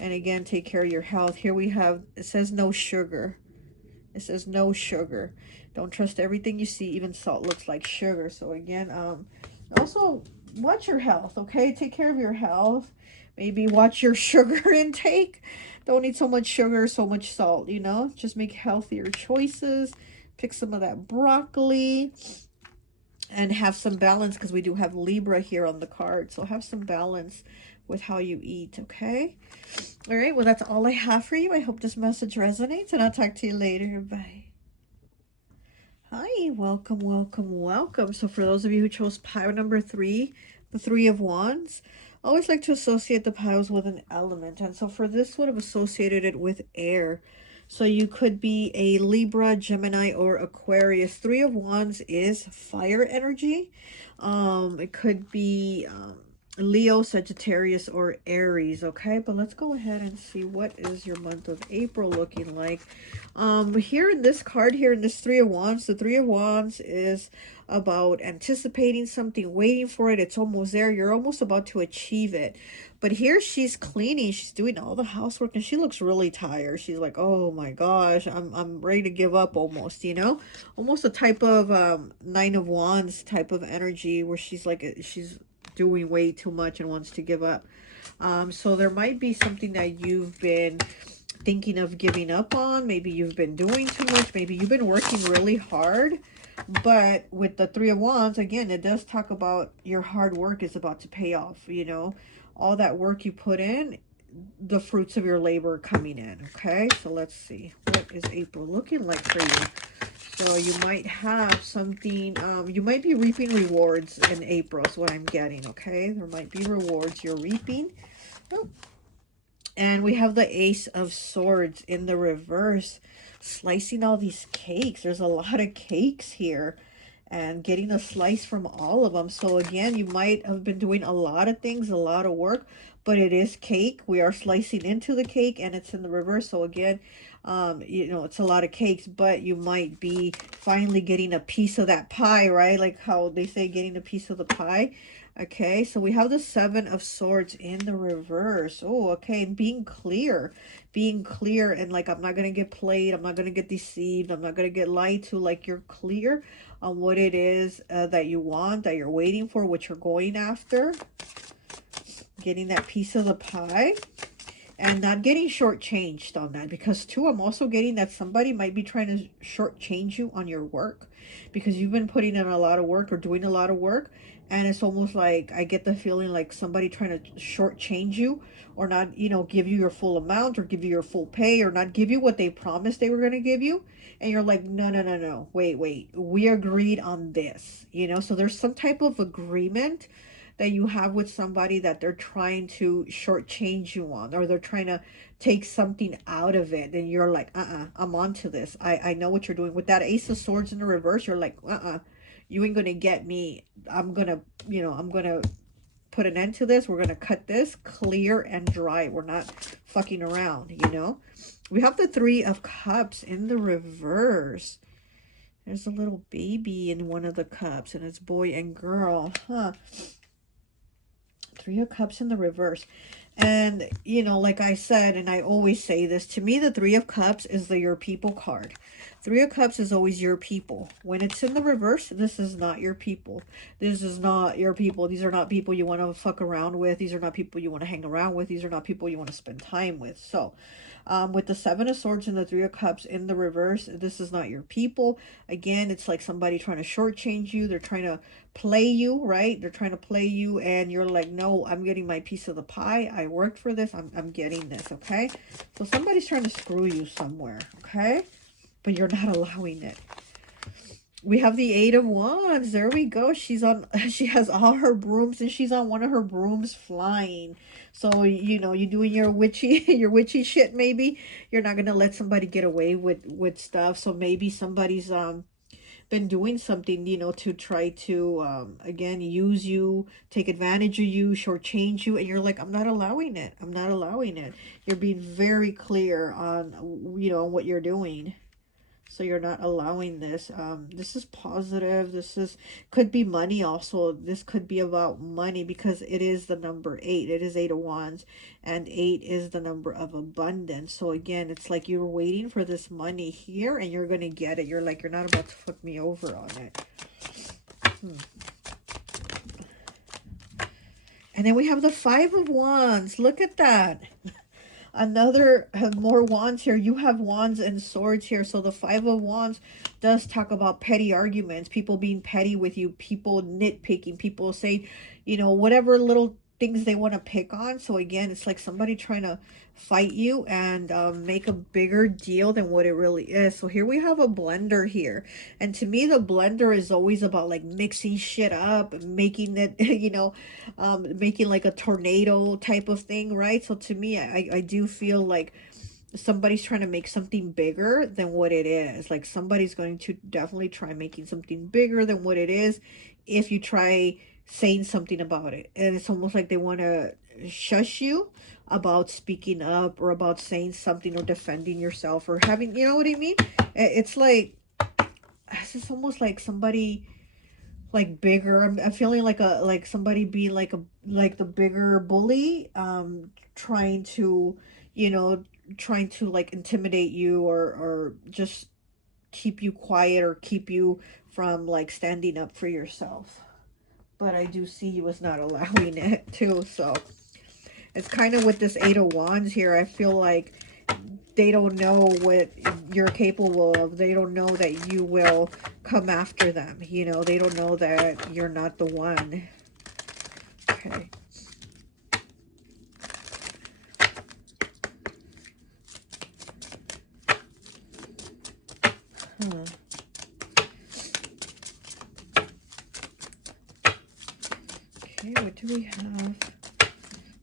And again, take care of your health. Here we have, it says no sugar. It says no sugar. Don't trust everything you see. Even salt looks like sugar. So again, also watch your health, okay? Take care of your health. Maybe watch your sugar intake. Don't eat so much sugar, so much salt, you know? Just make healthier choices. Pick some of that broccoli and have some balance, because we do have Libra here on the card. So have some balance with how you eat, okay? All right, well, that's all I have for you. I hope this message resonates, and I'll talk to you later. Bye. Hi, welcome, welcome, welcome. So for those of you who chose pile number 3, the 3 of Wands, I always like to associate the piles with an element. And so for this one, I've associated it with air. So you could be a Libra, Gemini, or Aquarius. 3 of Wands is fire energy. It could be Leo, Sagittarius, or Aries, okay? But let's go ahead and see what is your month of April looking like. Here in this card, here in this 3 of Wands, the 3 of Wands is about anticipating something, waiting for it. It's almost there. You're almost about to achieve it. But here she's cleaning. She's doing all the housework, and she looks really tired. She's like, oh my gosh, I'm ready to give up almost, you know? Almost a type of 9 of Wands type of energy where she's like, she's doing way too much and wants to give up. So there might be something that you've been thinking of giving up on. Maybe you've been doing too much. Maybe you've been working really hard. But with the 3 of Wands, again, it does talk about your hard work is about to pay off, you know. All that work you put in, the fruits of your labor coming in, okay? So let's see. What is April looking like for you? So you might have something, you might be reaping rewards in April is what I'm getting, okay? There might be rewards you're reaping. Oh. And we have the Ace of Swords in the reverse, slicing all these cakes. There's a lot of cakes here and getting a slice from all of them. So again, you might have been doing a lot of things, a lot of work, but it is cake. We are slicing into the cake and it's in the reverse. So again, you know, it's a lot of cakes, but you might be finally getting a piece of that pie, right? Like how they say getting a piece of the pie. Okay, so we have the 7 of Swords in the reverse. Oh, okay, and being clear and like, I'm not going to get played. I'm not going to get deceived. I'm not going to get lied to. Like, you're clear on what it is that you want, that you're waiting for, what you're going after. Getting that piece of the pie. and not getting shortchanged on that. Because too, I'm also getting that somebody might be trying to shortchange you on your work, because you've been putting in a lot of work or doing a lot of work, and it's almost like I get the feeling like somebody trying to shortchange you, or not, you know, give you your full amount, or give you your full pay, or not give you what they promised they were going to give you. And you're like, no, no, no, no, wait, wait, we agreed on this, you know. So there's some type of agreement that you have with somebody that they're trying to shortchange you on, or they're trying to take something out of it. And you're like, I'm on to this. I know what you're doing. With that Ace of Swords in the reverse, you're like, you ain't gonna get me. I'm gonna, you know, I'm gonna put an end to this. We're gonna cut this clear and dry. We're not fucking around, you know. We have the Three of Cups in the reverse. There's a little baby in one of the cups, and it's boy and girl, huh? Three of Cups in the reverse. And, you know, like I said, and I always say this, to me, the Three of Cups is the your people card. Three of Cups is always your people. When it's in the reverse, this is not your people. This is not your people. These are not people you want to fuck around with. These are not people you want to hang around with. These are not people you want to spend time with. So, with the Seven of Swords and the Three of Cups in the reverse, this is not your people. Again, it's like somebody trying to shortchange you. They're trying to play you, right? They're trying to play you, and you're like, no, I'm getting my piece of the pie. I worked for this. I'm getting this, okay? So somebody's trying to screw you somewhere, okay? But you're not allowing it. We have the Eight of Wands. There we go. She's on, she has all her brooms, and she's on one of her brooms flying. So, you know, you're doing your witchy, your witchy shit, maybe. You're not going to let somebody get away with stuff. So maybe somebody's, been doing something, you know, to try to, again, use you, take advantage of you, shortchange you. And you're like, I'm not allowing it. I'm not allowing it. You're being very clear on, you know, what you're doing. So you're not allowing this. This is positive. This is, could be money also. This could be about money, because it is the number 8. It is 8 of Wands, and 8 is the number of abundance. So again, it's like you're waiting for this money here, and you're going to get it. You're like, you're not about to fuck me over on it. And then we have the Five of Wands. Look at that. Another more wands here. You have wands and swords here. So the Five of Wands does talk about petty arguments, people being petty with you, people nitpicking, people saying, you know, whatever little things they want to pick on. So again, it's like somebody trying to fight you and make a bigger deal than what it really is. So here we have a blender here, and to me the blender is always about like mixing shit up, making it you know, making like a tornado type of thing, right? So to me, I do feel like somebody's trying to make something bigger than what it is. Like somebody's going to definitely try making something bigger than what it is if you try saying something about it. And it's almost like they want to shush you about speaking up, or about saying something, or defending yourself, or having, you know what I mean? It's like, it's almost like somebody like bigger. I'm feeling like like somebody being like like the bigger bully, trying to, you know, trying to like intimidate you, or just keep you quiet, or keep you from like standing up for yourself. But I do see you as not allowing it too. So it's kind of with this Eight of Wands here. I feel like they don't know what you're capable of. They don't know that you will come after them. You know, they don't know that you're not the one. Okay. Okay, what do we have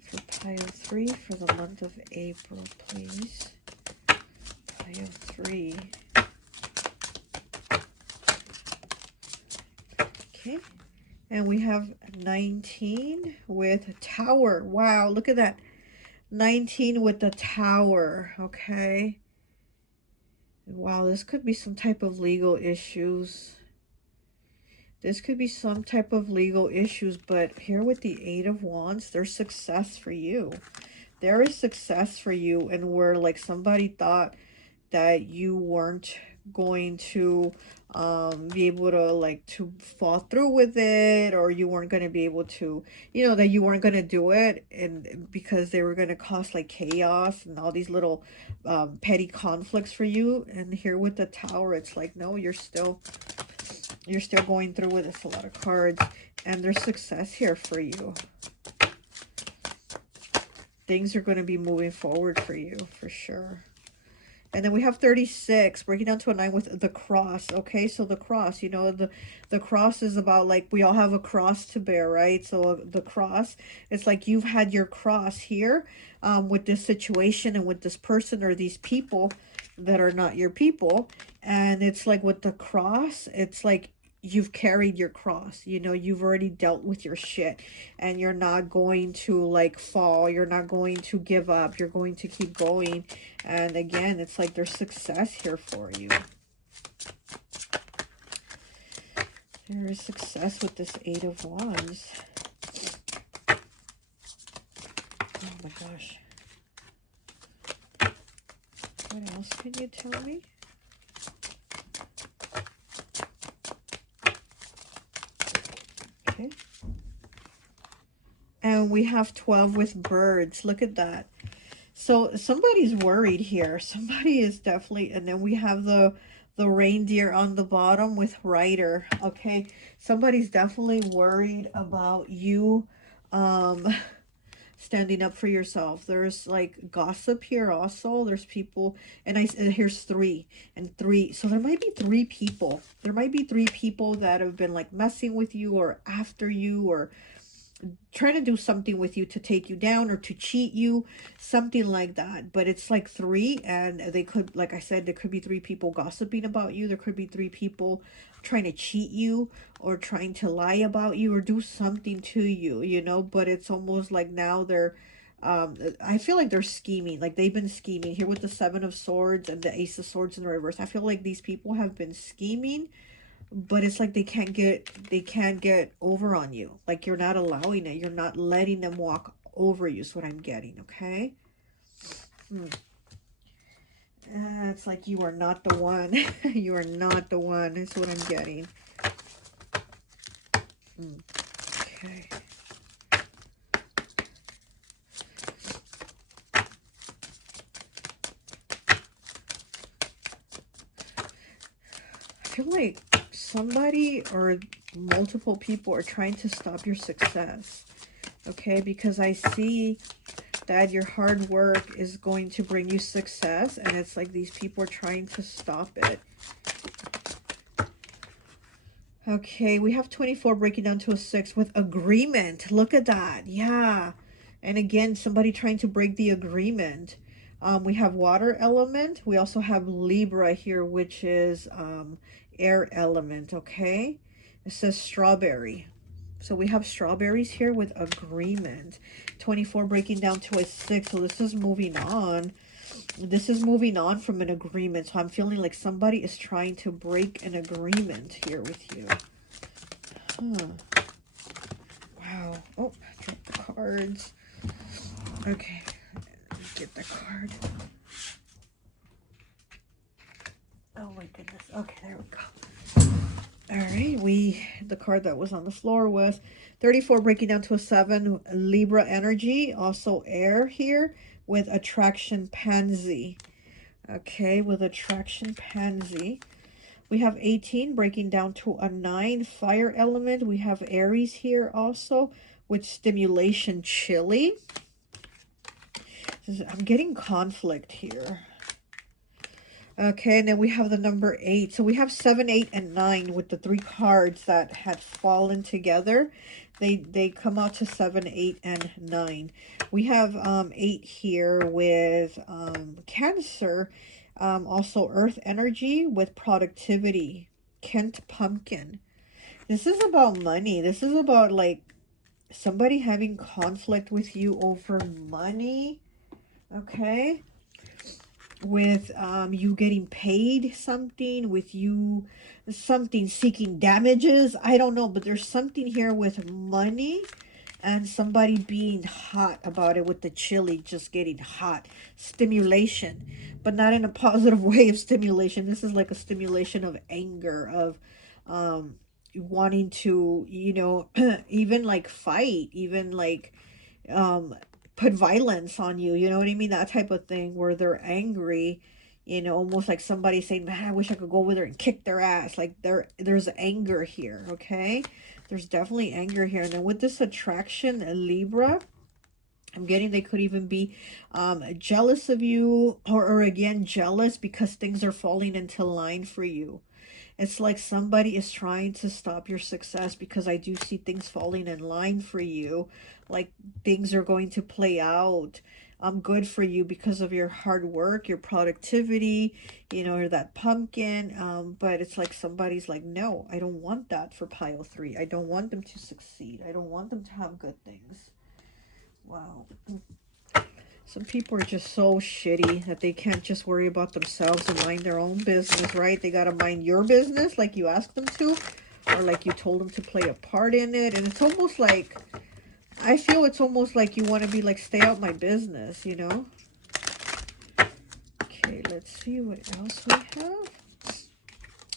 for pile 3 for the month of April, please? Pile 3. Okay, and we have 19 with Tower. Wow, look at that. 19 with the Tower. Okay. Wow, this could be some type of legal issues. This could be some type of legal issues, but here with the Eight of Wands, there's success for you. There is success for you, and where like somebody thought that you weren't going to be able to like to fall through with it, or you weren't going to be able to, you know, that you weren't going to do it, and because they were going to cause like chaos and all these little petty conflicts for you. And here with the Tower, it's like, no, you're still going through with this. A lot of cards, and there's success here for you. Things are going to be moving forward for you for sure. And then we have 36, breaking down to a 9 with the cross. Okay, so the cross, you know, the cross is about like we all have a cross to bear, right? So the cross, it's like you've had your cross here with this situation and with this person or these people that are not your people. And it's like with the cross, it's like you've carried your cross, you know, you've already dealt with your shit, and you're not going to like fall, you're not going to give up, you're going to keep going. And again, it's like there's success here for you. There is success with this 8 of Wands. Oh my gosh. What else can you tell me? Okay. And we have 12 with birds. Look at that. So somebody's worried here. Somebody is definitely, and then we have the reindeer on the bottom with rider. Okay. Somebody's definitely worried about you standing up for yourself. There's like gossip here also. There's people, and here's 3 and 3. So there might be 3 people. There might be 3 people that have been like messing with you or after you or trying to do something with you to take you down or to cheat you, something like that. But it's like 3, and they could, like I said, there could be 3 people gossiping about you. There could be 3 people trying to cheat you or trying to lie about you or do something to you, you know. But it's almost like now they're I feel like they're scheming, like they've been scheming here with the 7 of Swords and the Ace of Swords in the reverse. I feel like these people have been scheming, but it's like they can't get over on you. Like you're not allowing it. You're not letting them walk over you is what I'm getting, okay? It's like you are not the one. You are not the one is what I'm getting. Okay. I feel like somebody or multiple people are trying to stop your success, okay? Because I see that your hard work is going to bring you success, and it's like these people are trying to stop it. Okay, we have 24 breaking down to a 6 with agreement. Look at that. Yeah. And again, somebody trying to break the agreement. We have water element. We also have Libra here, which is air element, okay? It says strawberry. So we have strawberries here with agreement. 24 breaking down to a 6. So this is moving on. This is moving on from an agreement. So I'm feeling like somebody is trying to break an agreement here with you. Wow. Oh, I dropped the cards. Okay. Get the card. Oh my goodness. Okay, there we go. All right, the card that was on the floor was 34 breaking down to a 7, Libra energy, also air here with attraction pansy. Okay, with attraction pansy. We have 18 breaking down to a 9, fire element. We have Aries here also with stimulation chili. I'm getting conflict here. Okay, and then we have the number 8. So we have 7, 8, and 9 with the 3 cards that had fallen together. They come out to 7, 8, and 9. We have 8 here with Cancer, also Earth energy with productivity. Kent Pumpkin. This is about money. This is about like somebody having conflict with you over money. Okay. With you getting paid something, with you something seeking damages. I don't know, but there's something here with money and somebody being hot about it with the chili, just getting hot. Stimulation, but not in a positive way of stimulation. This is like a stimulation of anger, of wanting to, you know, even like fight, even like um put violence on you, you know what I mean? That type of thing where they're angry, you know, almost like somebody saying, man, I wish I could go over there and kick their ass. Like there's anger here, okay? There's definitely anger here. And then with this attraction, Libra, I'm getting they could even be jealous of you, or again jealous because things are falling into line for you. It's like somebody is trying to stop your success, because I do see things falling in line for you. Like things are going to play out good for you because of your hard work, your productivity, you know, you're that pumpkin. But it's like somebody's like, no, I don't want that for pile 3. I don't want them to succeed. I don't want them to have good things. Wow. Some people are just so shitty that they can't just worry about themselves and mind their own business, right? They got to mind your business like you asked them to, or like you told them to play a part in it. And it's almost like, I feel it's almost like you want to be like, stay out my business, you know? Okay, let's see what else we have.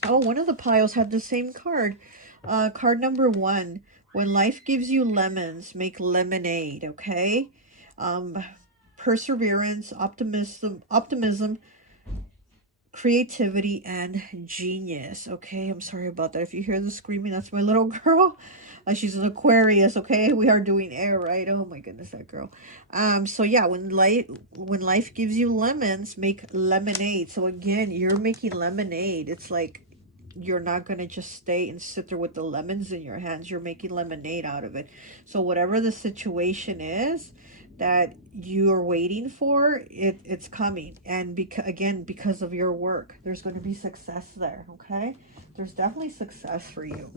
Oh, one of the piles had the same card. Card number 1. When life gives you lemons, make lemonade, okay? Perseverance, optimism, creativity, and genius. Okay, I'm sorry about that. If you hear the screaming, that's my little girl. She's an Aquarius. Okay, we are doing air, right? Oh my goodness, that girl. So yeah, when life gives you lemons, make lemonade. So again, you're making lemonade. It's like you're not going to just stay and sit there with the lemons in your hands. You're making lemonade out of it. So whatever the situation is that you're waiting for, it's coming. And because of your work, there's going to be success there. Okay, there's definitely success for you.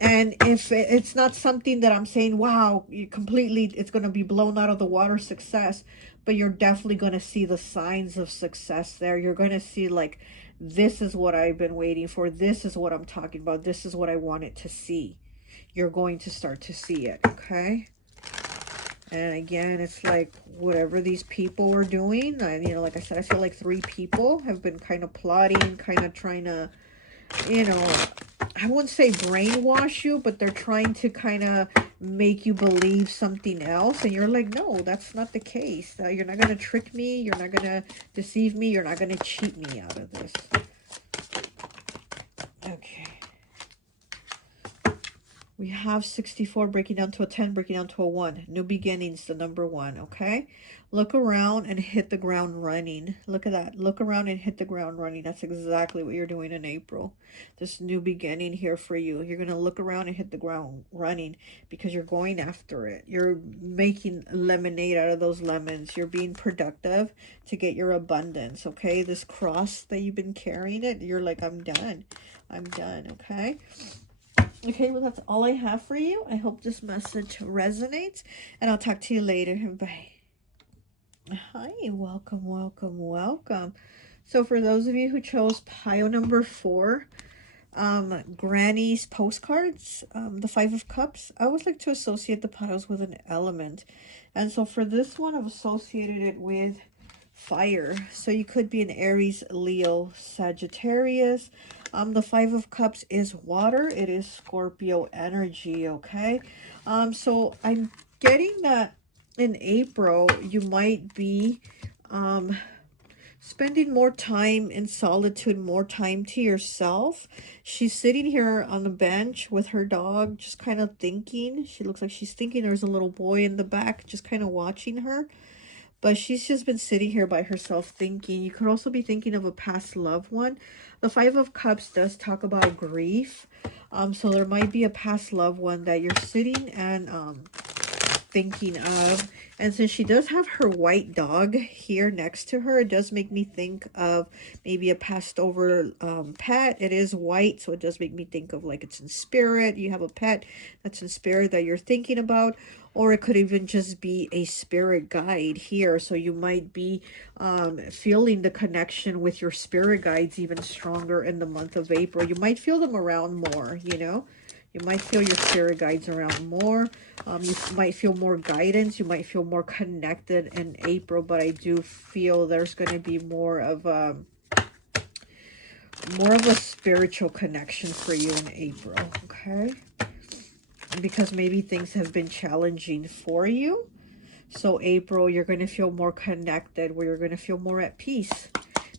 And if it's not something that I'm saying, wow, you completely, it's going to be blown out of the water success, but you're definitely going to see the signs of success there. You're going to see like, this is what I've been waiting for. This is what I'm talking about. This is what I wanted to see. You're going to start to see it, okay? And again, it's like whatever these people were doing, you know, like I said, I feel like 3 people have been kind of plotting, kind of trying to, you know, I wouldn't say brainwash you, but they're trying to kind of make you believe something else. And you're like, no, that's not the case. You're not going to trick me. You're not going to deceive me. You're not going to cheat me out of this. Okay. We have 64 breaking down to a 10, breaking down to a 1. New beginnings, the number 1, okay? Look around and hit the ground running. Look at that. Look around and hit the ground running. That's exactly what you're doing in April. This new beginning here for you. You're going to look around and hit the ground running because you're going after it. You're making lemonade out of those lemons. You're being productive to get your abundance, okay? This cross that you've been carrying it, you're like, I'm done. I'm done, okay? Okay, well, that's all I have for you. I hope this message resonates, and I'll talk to you later. Bye. Hi, welcome, welcome, welcome. So for those of you who chose pile number 4, Granny's postcards, the 5 of Cups, I always like to associate the piles with an element. And so for this one, I've associated it with fire. So you could be an Aries, Leo, Sagittarius. The 5 of Cups is water. It is Scorpio energy, okay? So I'm getting that in April, you might be spending more time in solitude, more time to yourself. She's sitting here on the bench with her dog, just kind of thinking. She looks like she's thinking. There's a little boy in the back just kind of watching her. But she's just been sitting here by herself thinking. You could also be thinking of a past loved one. The 5 of Cups does talk about grief. So there might be a past loved one that you're sitting and thinking of. And since she does have her white dog here next to her, it does make me think of maybe a passed over pet. It is white, so it does make me think of like it's in spirit. You have a pet that's in spirit that you're thinking about. Or it could even just be a spirit guide here. So you might be feeling the connection with your spirit guides even stronger in the month of April. You might feel them around more, you know. You might feel your spirit guides around more. You might feel more guidance. You might feel more connected in April, but I do feel there's going to be more of a spiritual connection for you in April, okay? Because maybe things have been challenging for you. So April, you're going to feel more connected, where you're going to feel more at peace.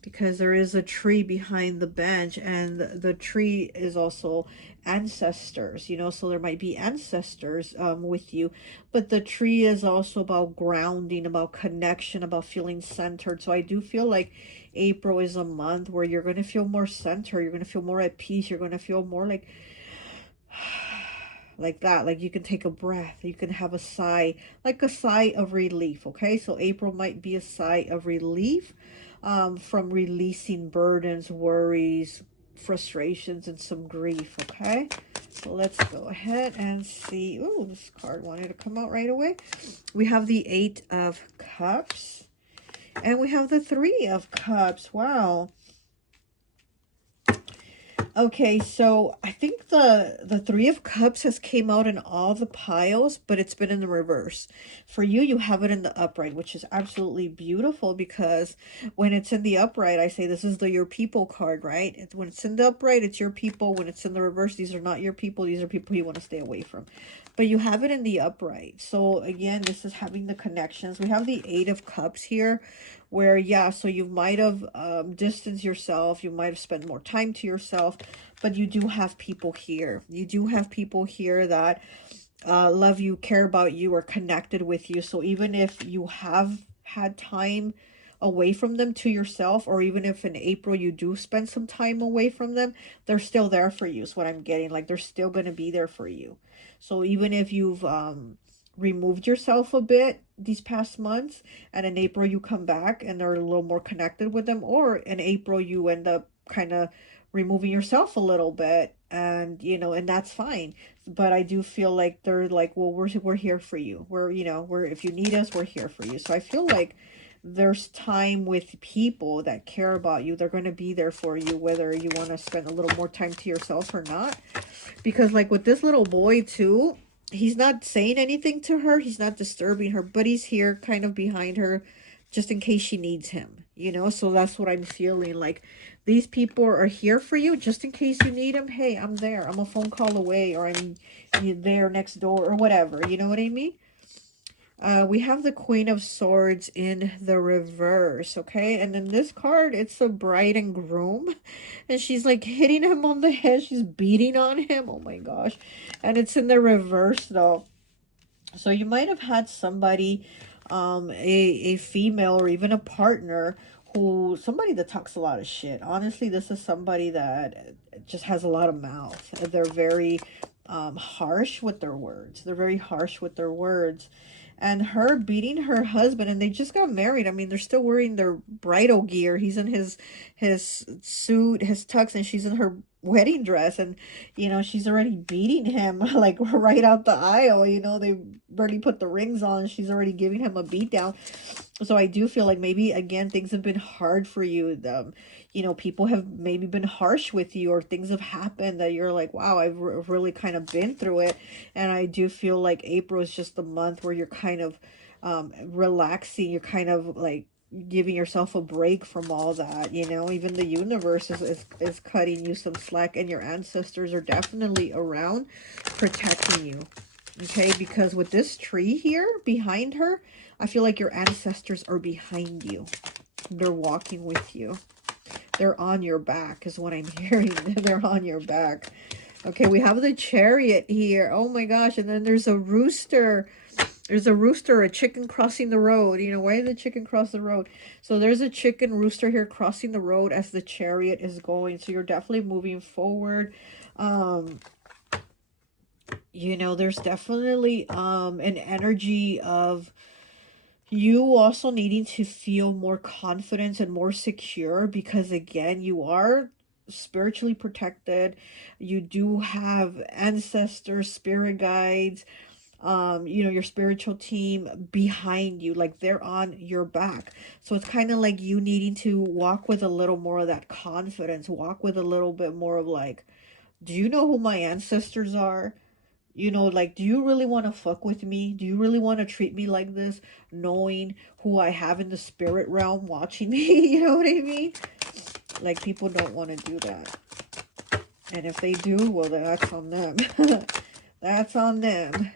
Because there is a tree behind the bench, and the tree is also ancestors, you know, so there might be ancestors with you. But the tree is also about grounding, about connection, about feeling centered. So I do feel like April is a month where you're going to feel more centered. You're going to feel more at peace. You're going to feel more like that, like you can take a breath, you can have a sigh, like a sigh of relief, okay? So April might be a sigh of relief from releasing burdens, worries, frustrations, and some grief, okay? So let's go ahead and see. Oh, this card wanted to come out right away. We have the 8 of Cups, and we have the 3 of Cups. Wow. Okay, so I think the 3 of Cups has came out in all the piles, but it's been in the reverse. For you, you have it in the upright, which is absolutely beautiful, because when it's in the upright, I say this is the your people card, right? When it's in the upright, it's your people. When it's in the reverse, these are not your people. These are people you want to stay away from. But you have it in the upright. So again, this is having the connections. We have the 8 of Cups here, where, yeah, so you might have distanced yourself. You might have spent more time to yourself, but you do have people here. You do have people here that love you, care about you, are connected with you. So even if you have had time away from them to yourself, or even if in April you do spend some time away from them, they're still there for you, is what I'm getting. Like, they're still going to be there for you. So even if you've removed yourself a bit these past months, and in April you come back and they're a little more connected with them, or in April you end up kind of removing yourself a little bit, and you know, and that's fine. But I do feel like they're like, well, we're here for you. We're, you know, we're, if you need us, we're here for you. So I feel like there's time with people that care about you. They're going to be there for you, whether you want to spend a little more time to yourself or not. Because like with this little boy too, he's not saying anything to her. He's not disturbing her, but he's here kind of behind her just in case she needs him, you know? So that's what I'm feeling. Like, these people are here for you just in case you need them. Hey, I'm there. I'm a phone call away, or I'm there next door, or whatever. You know what I mean? We have the Queen of Swords in the reverse, okay? And then this card, it's the bride and groom. And she's like hitting him on the head. She's beating on him. Oh my gosh. And it's in the reverse though. So you might have had somebody, a female, or even a partner, somebody that talks a lot of shit. Honestly, this is somebody that just has a lot of mouth. They're very harsh with their words. They're very harsh with their words. And her beating her husband, and they just got married. I mean, they're still wearing their bridal gear. He's in his suit, his tux, and she's in her wedding dress. And, you know, she's already beating him, like, right out the aisle. You know, they already put the rings on. She's already giving him a beat down. So I do feel like maybe, again, things have been hard for you. You know, people have maybe been harsh with you, or things have happened that you're like, wow, I've really kind of been through it. And I do feel like April is just the month where you're kind of relaxing. You're kind of like giving yourself a break from all that, you know. Even the universe is cutting you some slack, and your ancestors are definitely around protecting you, okay? Because with this tree here behind her, I feel like your ancestors are behind you. They're walking with you. They're on your back is what I'm hearing. They're on your back. Okay, we have the Chariot here. Oh my gosh. And then there's a rooster. There's a rooster, a chicken crossing the road. You know, why did the chicken cross the road? So there's a chicken rooster here crossing the road as the Chariot is going. So you're definitely moving forward. You know, there's definitely an energy of you also needing to feel more confident and more secure, because again, you are spiritually protected. You do have ancestors, spirit guides, you know, your spiritual team behind you, like they're on your back. So it's kind of like you needing to walk with a little more of that confidence, walk with a little bit more of like Do you know who my ancestors are? You know, like, do you really want to fuck with me? Do you really want to treat me like this, knowing who I have in the spirit realm watching me? You know what I mean? Like, people don't want to do that. And if they do, well, that's on them. That's on them.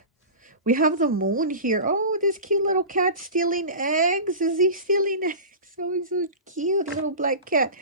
We have the moon here. Oh, this cute little cat stealing eggs. Is he stealing eggs? Oh, he's so cute, little black cat.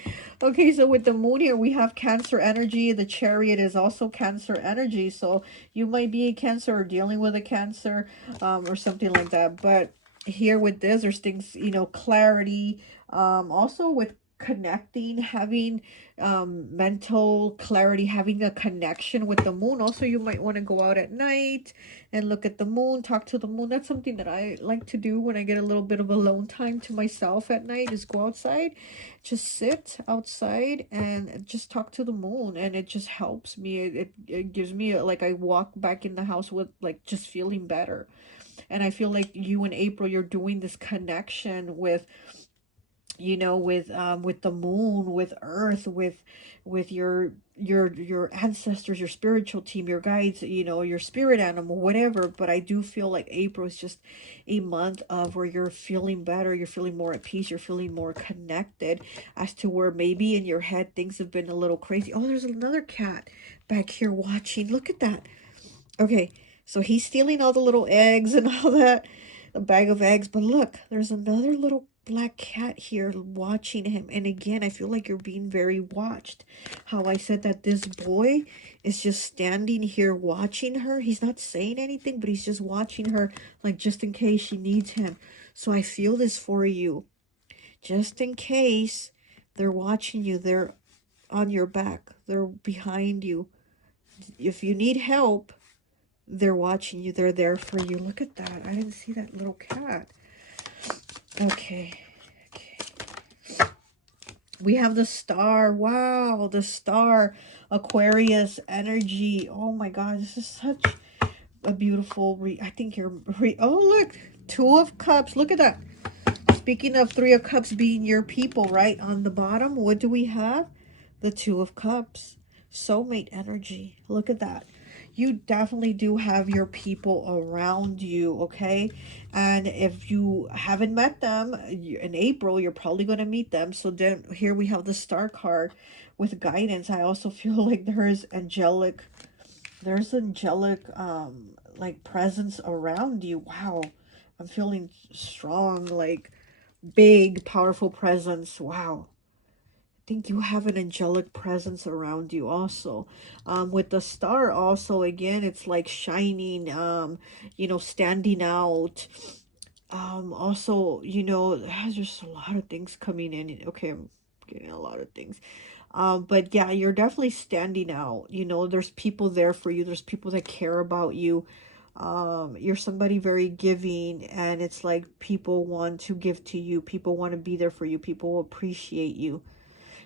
Okay, so with the moon here, we have Cancer energy. The Chariot is also Cancer energy. So you might be a Cancer or dealing with a Cancer or something like that. But here with this, there's things, you know, clarity. Also with connecting, having mental clarity, having a connection with the moon. Also, you might want to go out at night and look at the moon, talk to the moon. That's something that I like to do when I get a little bit of alone time to myself at night, is go outside, just sit outside and just talk to the moon. And it just helps me. It gives me, like, I walk back in the house with, like, just feeling better. And I feel like you and April, you're doing this connection with, you know, with the moon, with earth, with your ancestors, your spiritual team, your guides, you know, your spirit animal, whatever. But I do feel like April is just a month of where you're feeling better, you're feeling more at peace, you're feeling more connected, as to where maybe in your head things have been a little crazy. Oh, there's another cat back here watching. Look at that. Okay, so he's stealing all the little eggs and all that, a bag of eggs. But look, there's another little black cat here watching him. And again, I feel like you're being very watched. How I said that this boy is just standing here watching her. He's not saying anything, but he's just watching her, like, just in case she needs him. So I feel this for you. Just in case they're watching you, they're on your back, they're behind you. If you need help, they're watching you. They're there for you. Look at that. I didn't see that little cat. Okay. Okay. We have the star. Wow. The star. Aquarius energy. Oh my God. This is such a beautiful I think you're oh, look. 2 of Cups. Look at that. Speaking of 3 of Cups being your people, right? On the bottom, what do we have? The 2 of Cups. Soulmate energy. Look at that. You definitely do have your people around you, okay? And if you haven't met them in April, you're probably going to meet them. So then here we have the star card with guidance. I also feel like there's angelic like presence around you. Wow. I'm feeling strong, like big, powerful presence. Wow. Think you have an angelic presence around you also. With the star also, again, it's like shining, you know, standing out. Also, you know, there's just a lot of things coming in. Okay, I'm getting a lot of things. But yeah, you're definitely standing out. You know, there's people there for you. There's people that care about you. You're somebody very giving, and it's like people want to give to you. People want to be there for you. People appreciate you.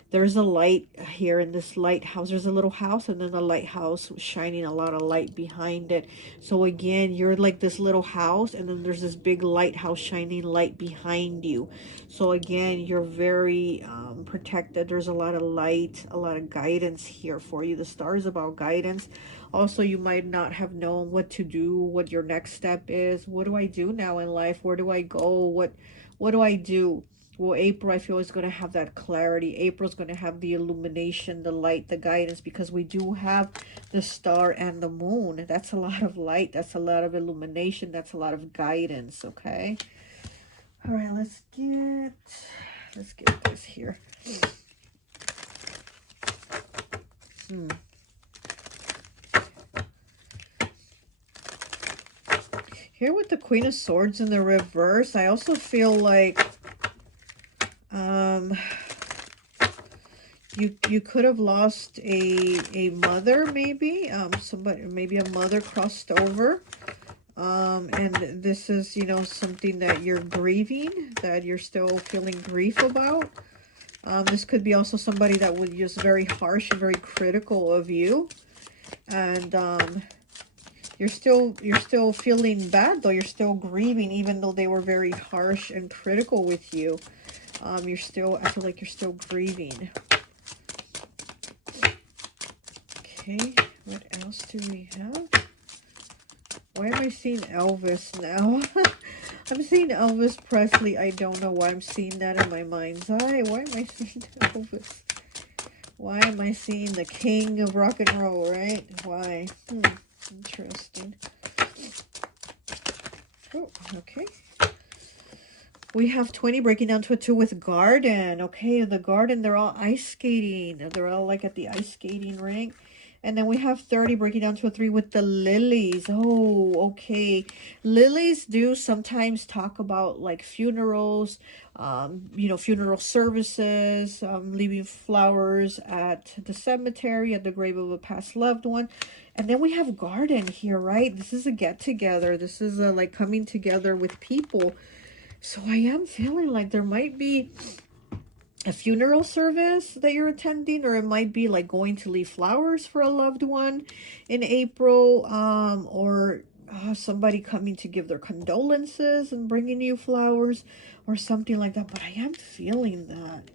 There's a light here in this lighthouse. There's a little house and then a lighthouse shining a lot of light behind it. So again, you're like this little house and then there's this big lighthouse shining light behind you. So again, you're very protected. There's a lot of light, a lot of guidance here for you. The star is about guidance. Also, you might not have known what to do, what your next step is. What do I do now in life? Where do I go? What do I do? Well, April, I feel, is going to have that clarity. April's going to have the illumination, the light, the guidance, because we do have the star and the moon. That's a lot of light. That's a lot of illumination. That's a lot of guidance, okay? All right, let's get this here. Here with the Queen of Swords in the reverse, I also feel like you could have lost a mother, maybe somebody, maybe a mother crossed over, and this is, you know, something that you're grieving, that you're still feeling grief about. This could be also somebody that was just very harsh and very critical of you, and you're still feeling bad though. You're still grieving, even though they were very harsh and critical with you. You're still, I feel like you're still grieving. Okay, what else do we have? Why am I seeing Elvis now? I'm seeing Elvis Presley. I don't know why I'm seeing that in my mind's eye. Why am I seeing Elvis? Why am I seeing the king of rock and roll, right? Why? Interesting. Oh, okay. We have 20 breaking down to a 2 with garden. Okay, the garden, they're all ice skating. They're all like at the ice skating rink. And then we have 30 breaking down to a 3 with the lilies. Oh, okay. Lilies do sometimes talk about like funerals, you know, funeral services, leaving flowers at the cemetery, at the grave of a past loved one. And then we have garden here, right? This is a get-together. This is a like coming together with people. So I am feeling like there might be a funeral service that you're attending, or it might be like going to leave flowers for a loved one in April, or somebody coming to give their condolences and bringing you flowers or something like that. But I am feeling that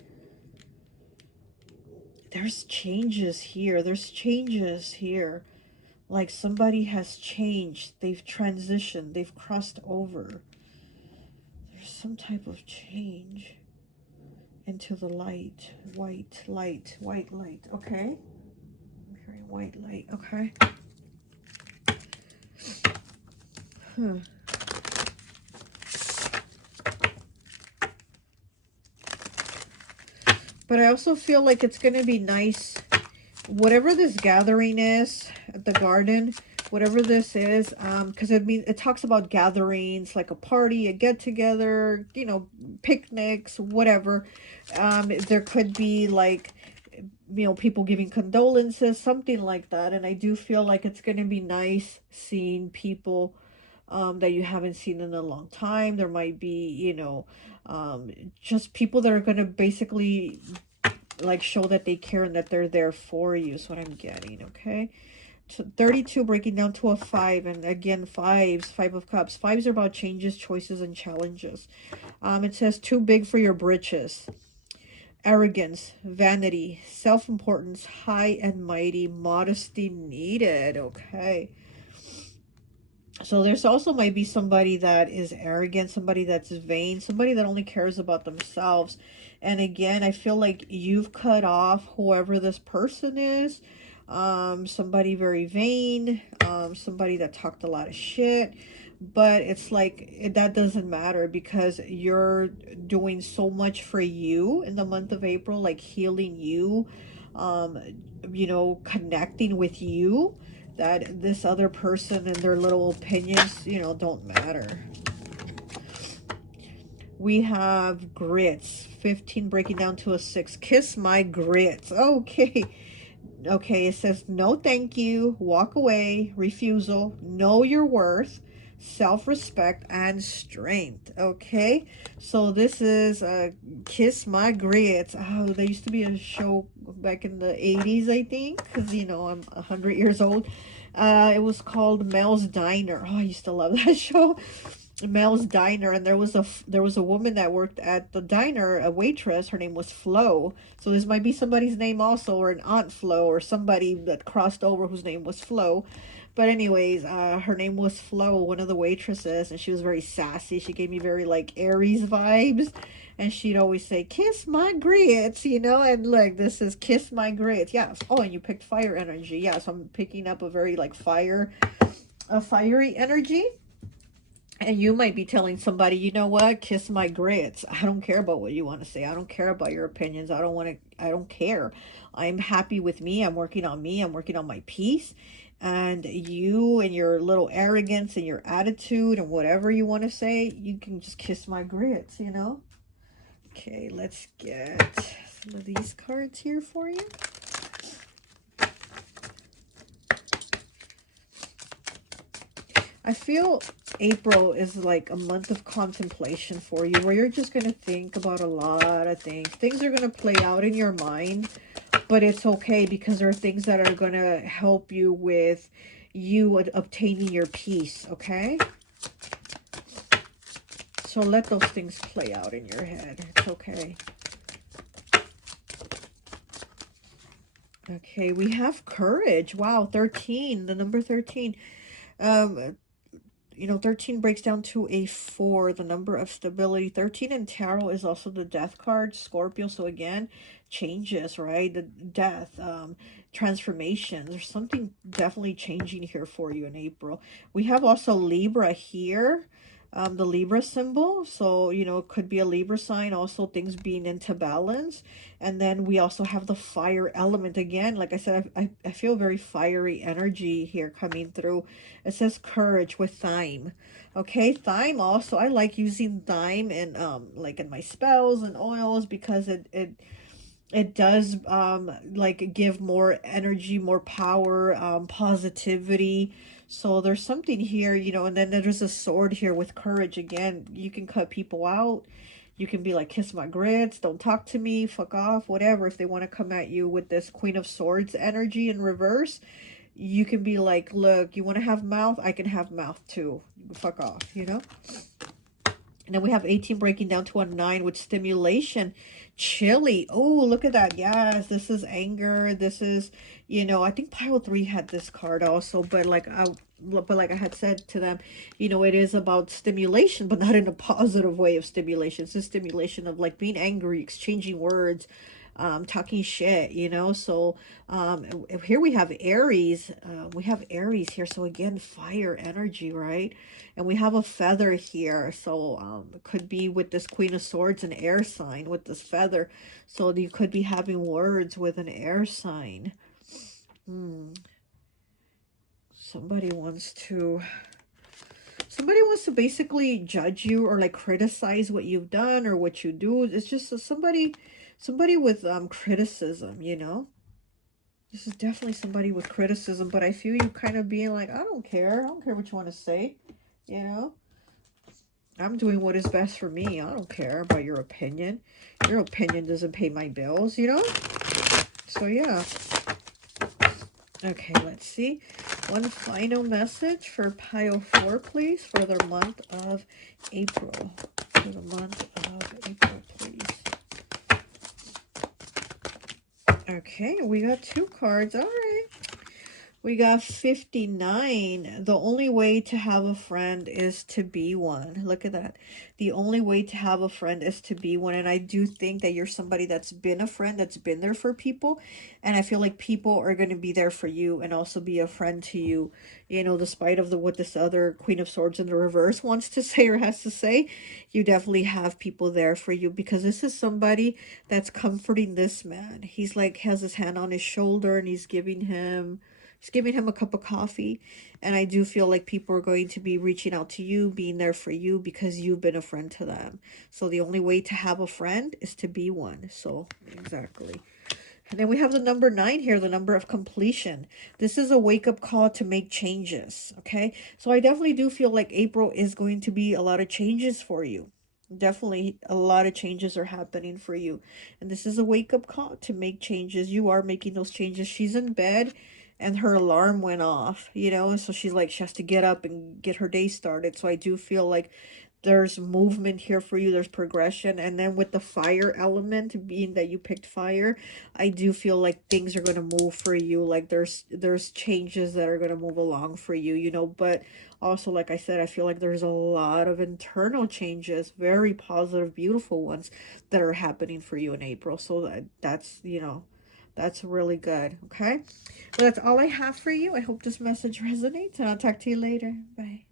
there's changes here. There's changes here. Like somebody has changed. They've transitioned. They've crossed over. There's some type of change into the light. White light. White light. Okay. I'm hearing white light. Okay. But I also feel like it's going to be nice. Whatever this gathering is at the garden, whatever this is, because I mean, it talks about gatherings, like a party, a get-together, you know, picnics, whatever. There could be like, you know, people giving condolences, something like that. And I do feel like it's going to be nice seeing people that you haven't seen in a long time. There might be, you know, just people that are going to basically like show that they care and that they're there for you is what I'm getting. Okay, so 32 breaking down to a 5, and again, 5 of cups. 5s are about changes, choices, and challenges. It says too big for your britches. Arrogance, vanity, self-importance, high and mighty, modesty needed. Okay, so there's also might be somebody that is arrogant, somebody that's vain, somebody that only cares about themselves. And again, I feel like you've cut off whoever this person is. Somebody very vain, somebody that talked a lot of shit. But it's like, that doesn't matter because you're doing so much for you in the month of April, like healing you, you know, connecting with you, that this other person and their little opinions, you know, don't matter. We have grits. 15 breaking down to a 6. Kiss my grits. Okay. Okay, it says no thank you, walk away, refusal, know your worth, self-respect, and strength. Okay, so this is Kiss My Grits. Oh, there used to be a show back in the 80s, I think, because, you know, I'm 100 years old. It was called Mel's Diner. Oh, I used to love that show. Mel's Diner, and there was a woman that worked at the diner, a waitress. Her name was Flo. So this might be somebody's name also, or an Aunt Flo, or somebody that crossed over whose name was Flo. But anyways, her name was Flo, one of the waitresses, and she was very sassy. She gave me very like Aries vibes, and she'd always say, "Kiss my grits," you know. And look, this is Kiss My Grits. Yes. Oh, and you picked fire energy. Yeah, so I'm picking up a very like a fiery energy. And you might be telling somebody, you know what, kiss my grits. I don't care about what you want to say. I don't care about your opinions. I don't care. I'm happy with me. I'm working on me. I'm working on my peace. And you and your little arrogance and your attitude and whatever you want to say, you can just kiss my grits, you know? Okay, let's get some of these cards here for you. I feel April is like a month of contemplation for you, where you're just going to think about a lot of things. Things are going to play out in your mind, but it's okay because there are things that are going to help you with you obtaining your peace, okay? So let those things play out in your head. It's okay. Okay, we have courage. Wow, 13, the number 13. Um, you know, 13 breaks down to a 4, the number of stability. 13 in tarot is also the death card, Scorpio. So again, changes, right? The death, transformations. There's something definitely changing here for you in April. We have also Libra here. The Libra symbol, so you know, it could be a Libra sign, also things being into balance. And then we also have the fire element again. Like I said, I feel very fiery energy here coming through. It says courage with thyme. Okay, thyme also, I like using thyme in like in my spells and oils, because it does like give more energy, more power, positivity. So there's something here, you know. And then there's a sword here with courage again. You can cut people out. You can be like, kiss my grits, don't talk to me, fuck off, whatever. If they want to come at you with this Queen of Swords energy in reverse, you can be like, look, you want to have mouth, I can have mouth too, fuck off, you know. And then we have 18 breaking down to a 9 with stimulation. Chilly. Oh, look at that. Yes, this is anger. This is, you know, I think pile 3 had this card also, but like I had said to them, you know, it is about stimulation, but not in a positive way of stimulation. It's a stimulation of like being angry, exchanging words, talking shit, you know. So here we have Aries. We have Aries here, so again, fire energy, right? And we have a feather here, so it could be with this Queen of Swords, an air sign with this feather. So you could be having words with an air sign. Somebody wants to basically judge you, or like criticize what you've done or what you do. It's just somebody with criticism, you know. This is definitely somebody with criticism, but I feel you kind of being like, I don't care what you want to say, you know. I'm doing what is best for me. I don't care about your opinion. Your opinion doesn't pay my bills, you know. So yeah. Okay, let's see. One final message for pile 4, please, for the month of April. For the month of April, please. Okay, we got 2 cards. All right. We got 59. The only way to have a friend is to be one. Look at that. The only way to have a friend is to be one. And I do think that you're somebody that's been a friend, that's been there for people. And I feel like people are going to be there for you and also be a friend to you. You know, despite of what this other Queen of Swords in the reverse wants to say or has to say, you definitely have people there for you, because this is somebody that's comforting this man. He's like, has his hand on his shoulder, and he's giving him a cup of coffee. And I do feel like people are going to be reaching out to you, being there for you, because you've been a friend to them. So the only way to have a friend is to be one. So exactly. And then we have the number 9 here, the number of completion. This is a wake-up call to make changes, okay? So I definitely do feel like April is going to be a lot of changes for you. Definitely a lot of changes are happening for you. And this is a wake-up call to make changes. You are making those changes. She's in bed and her alarm went off, you know, and so she's like, she has to get up and get her day started. So I do feel like there's movement here for you, there's progression. And then with the fire element, being that you picked fire, I do feel like things are going to move for you. Like there's changes that are going to move along for you, you know. But also, like I said, I feel like there's a lot of internal changes, very positive, beautiful ones, that are happening for you in April. So that's, you know, that's really good. Okay, well, that's all I have for you. I hope this message resonates, and I'll talk to you later. Bye.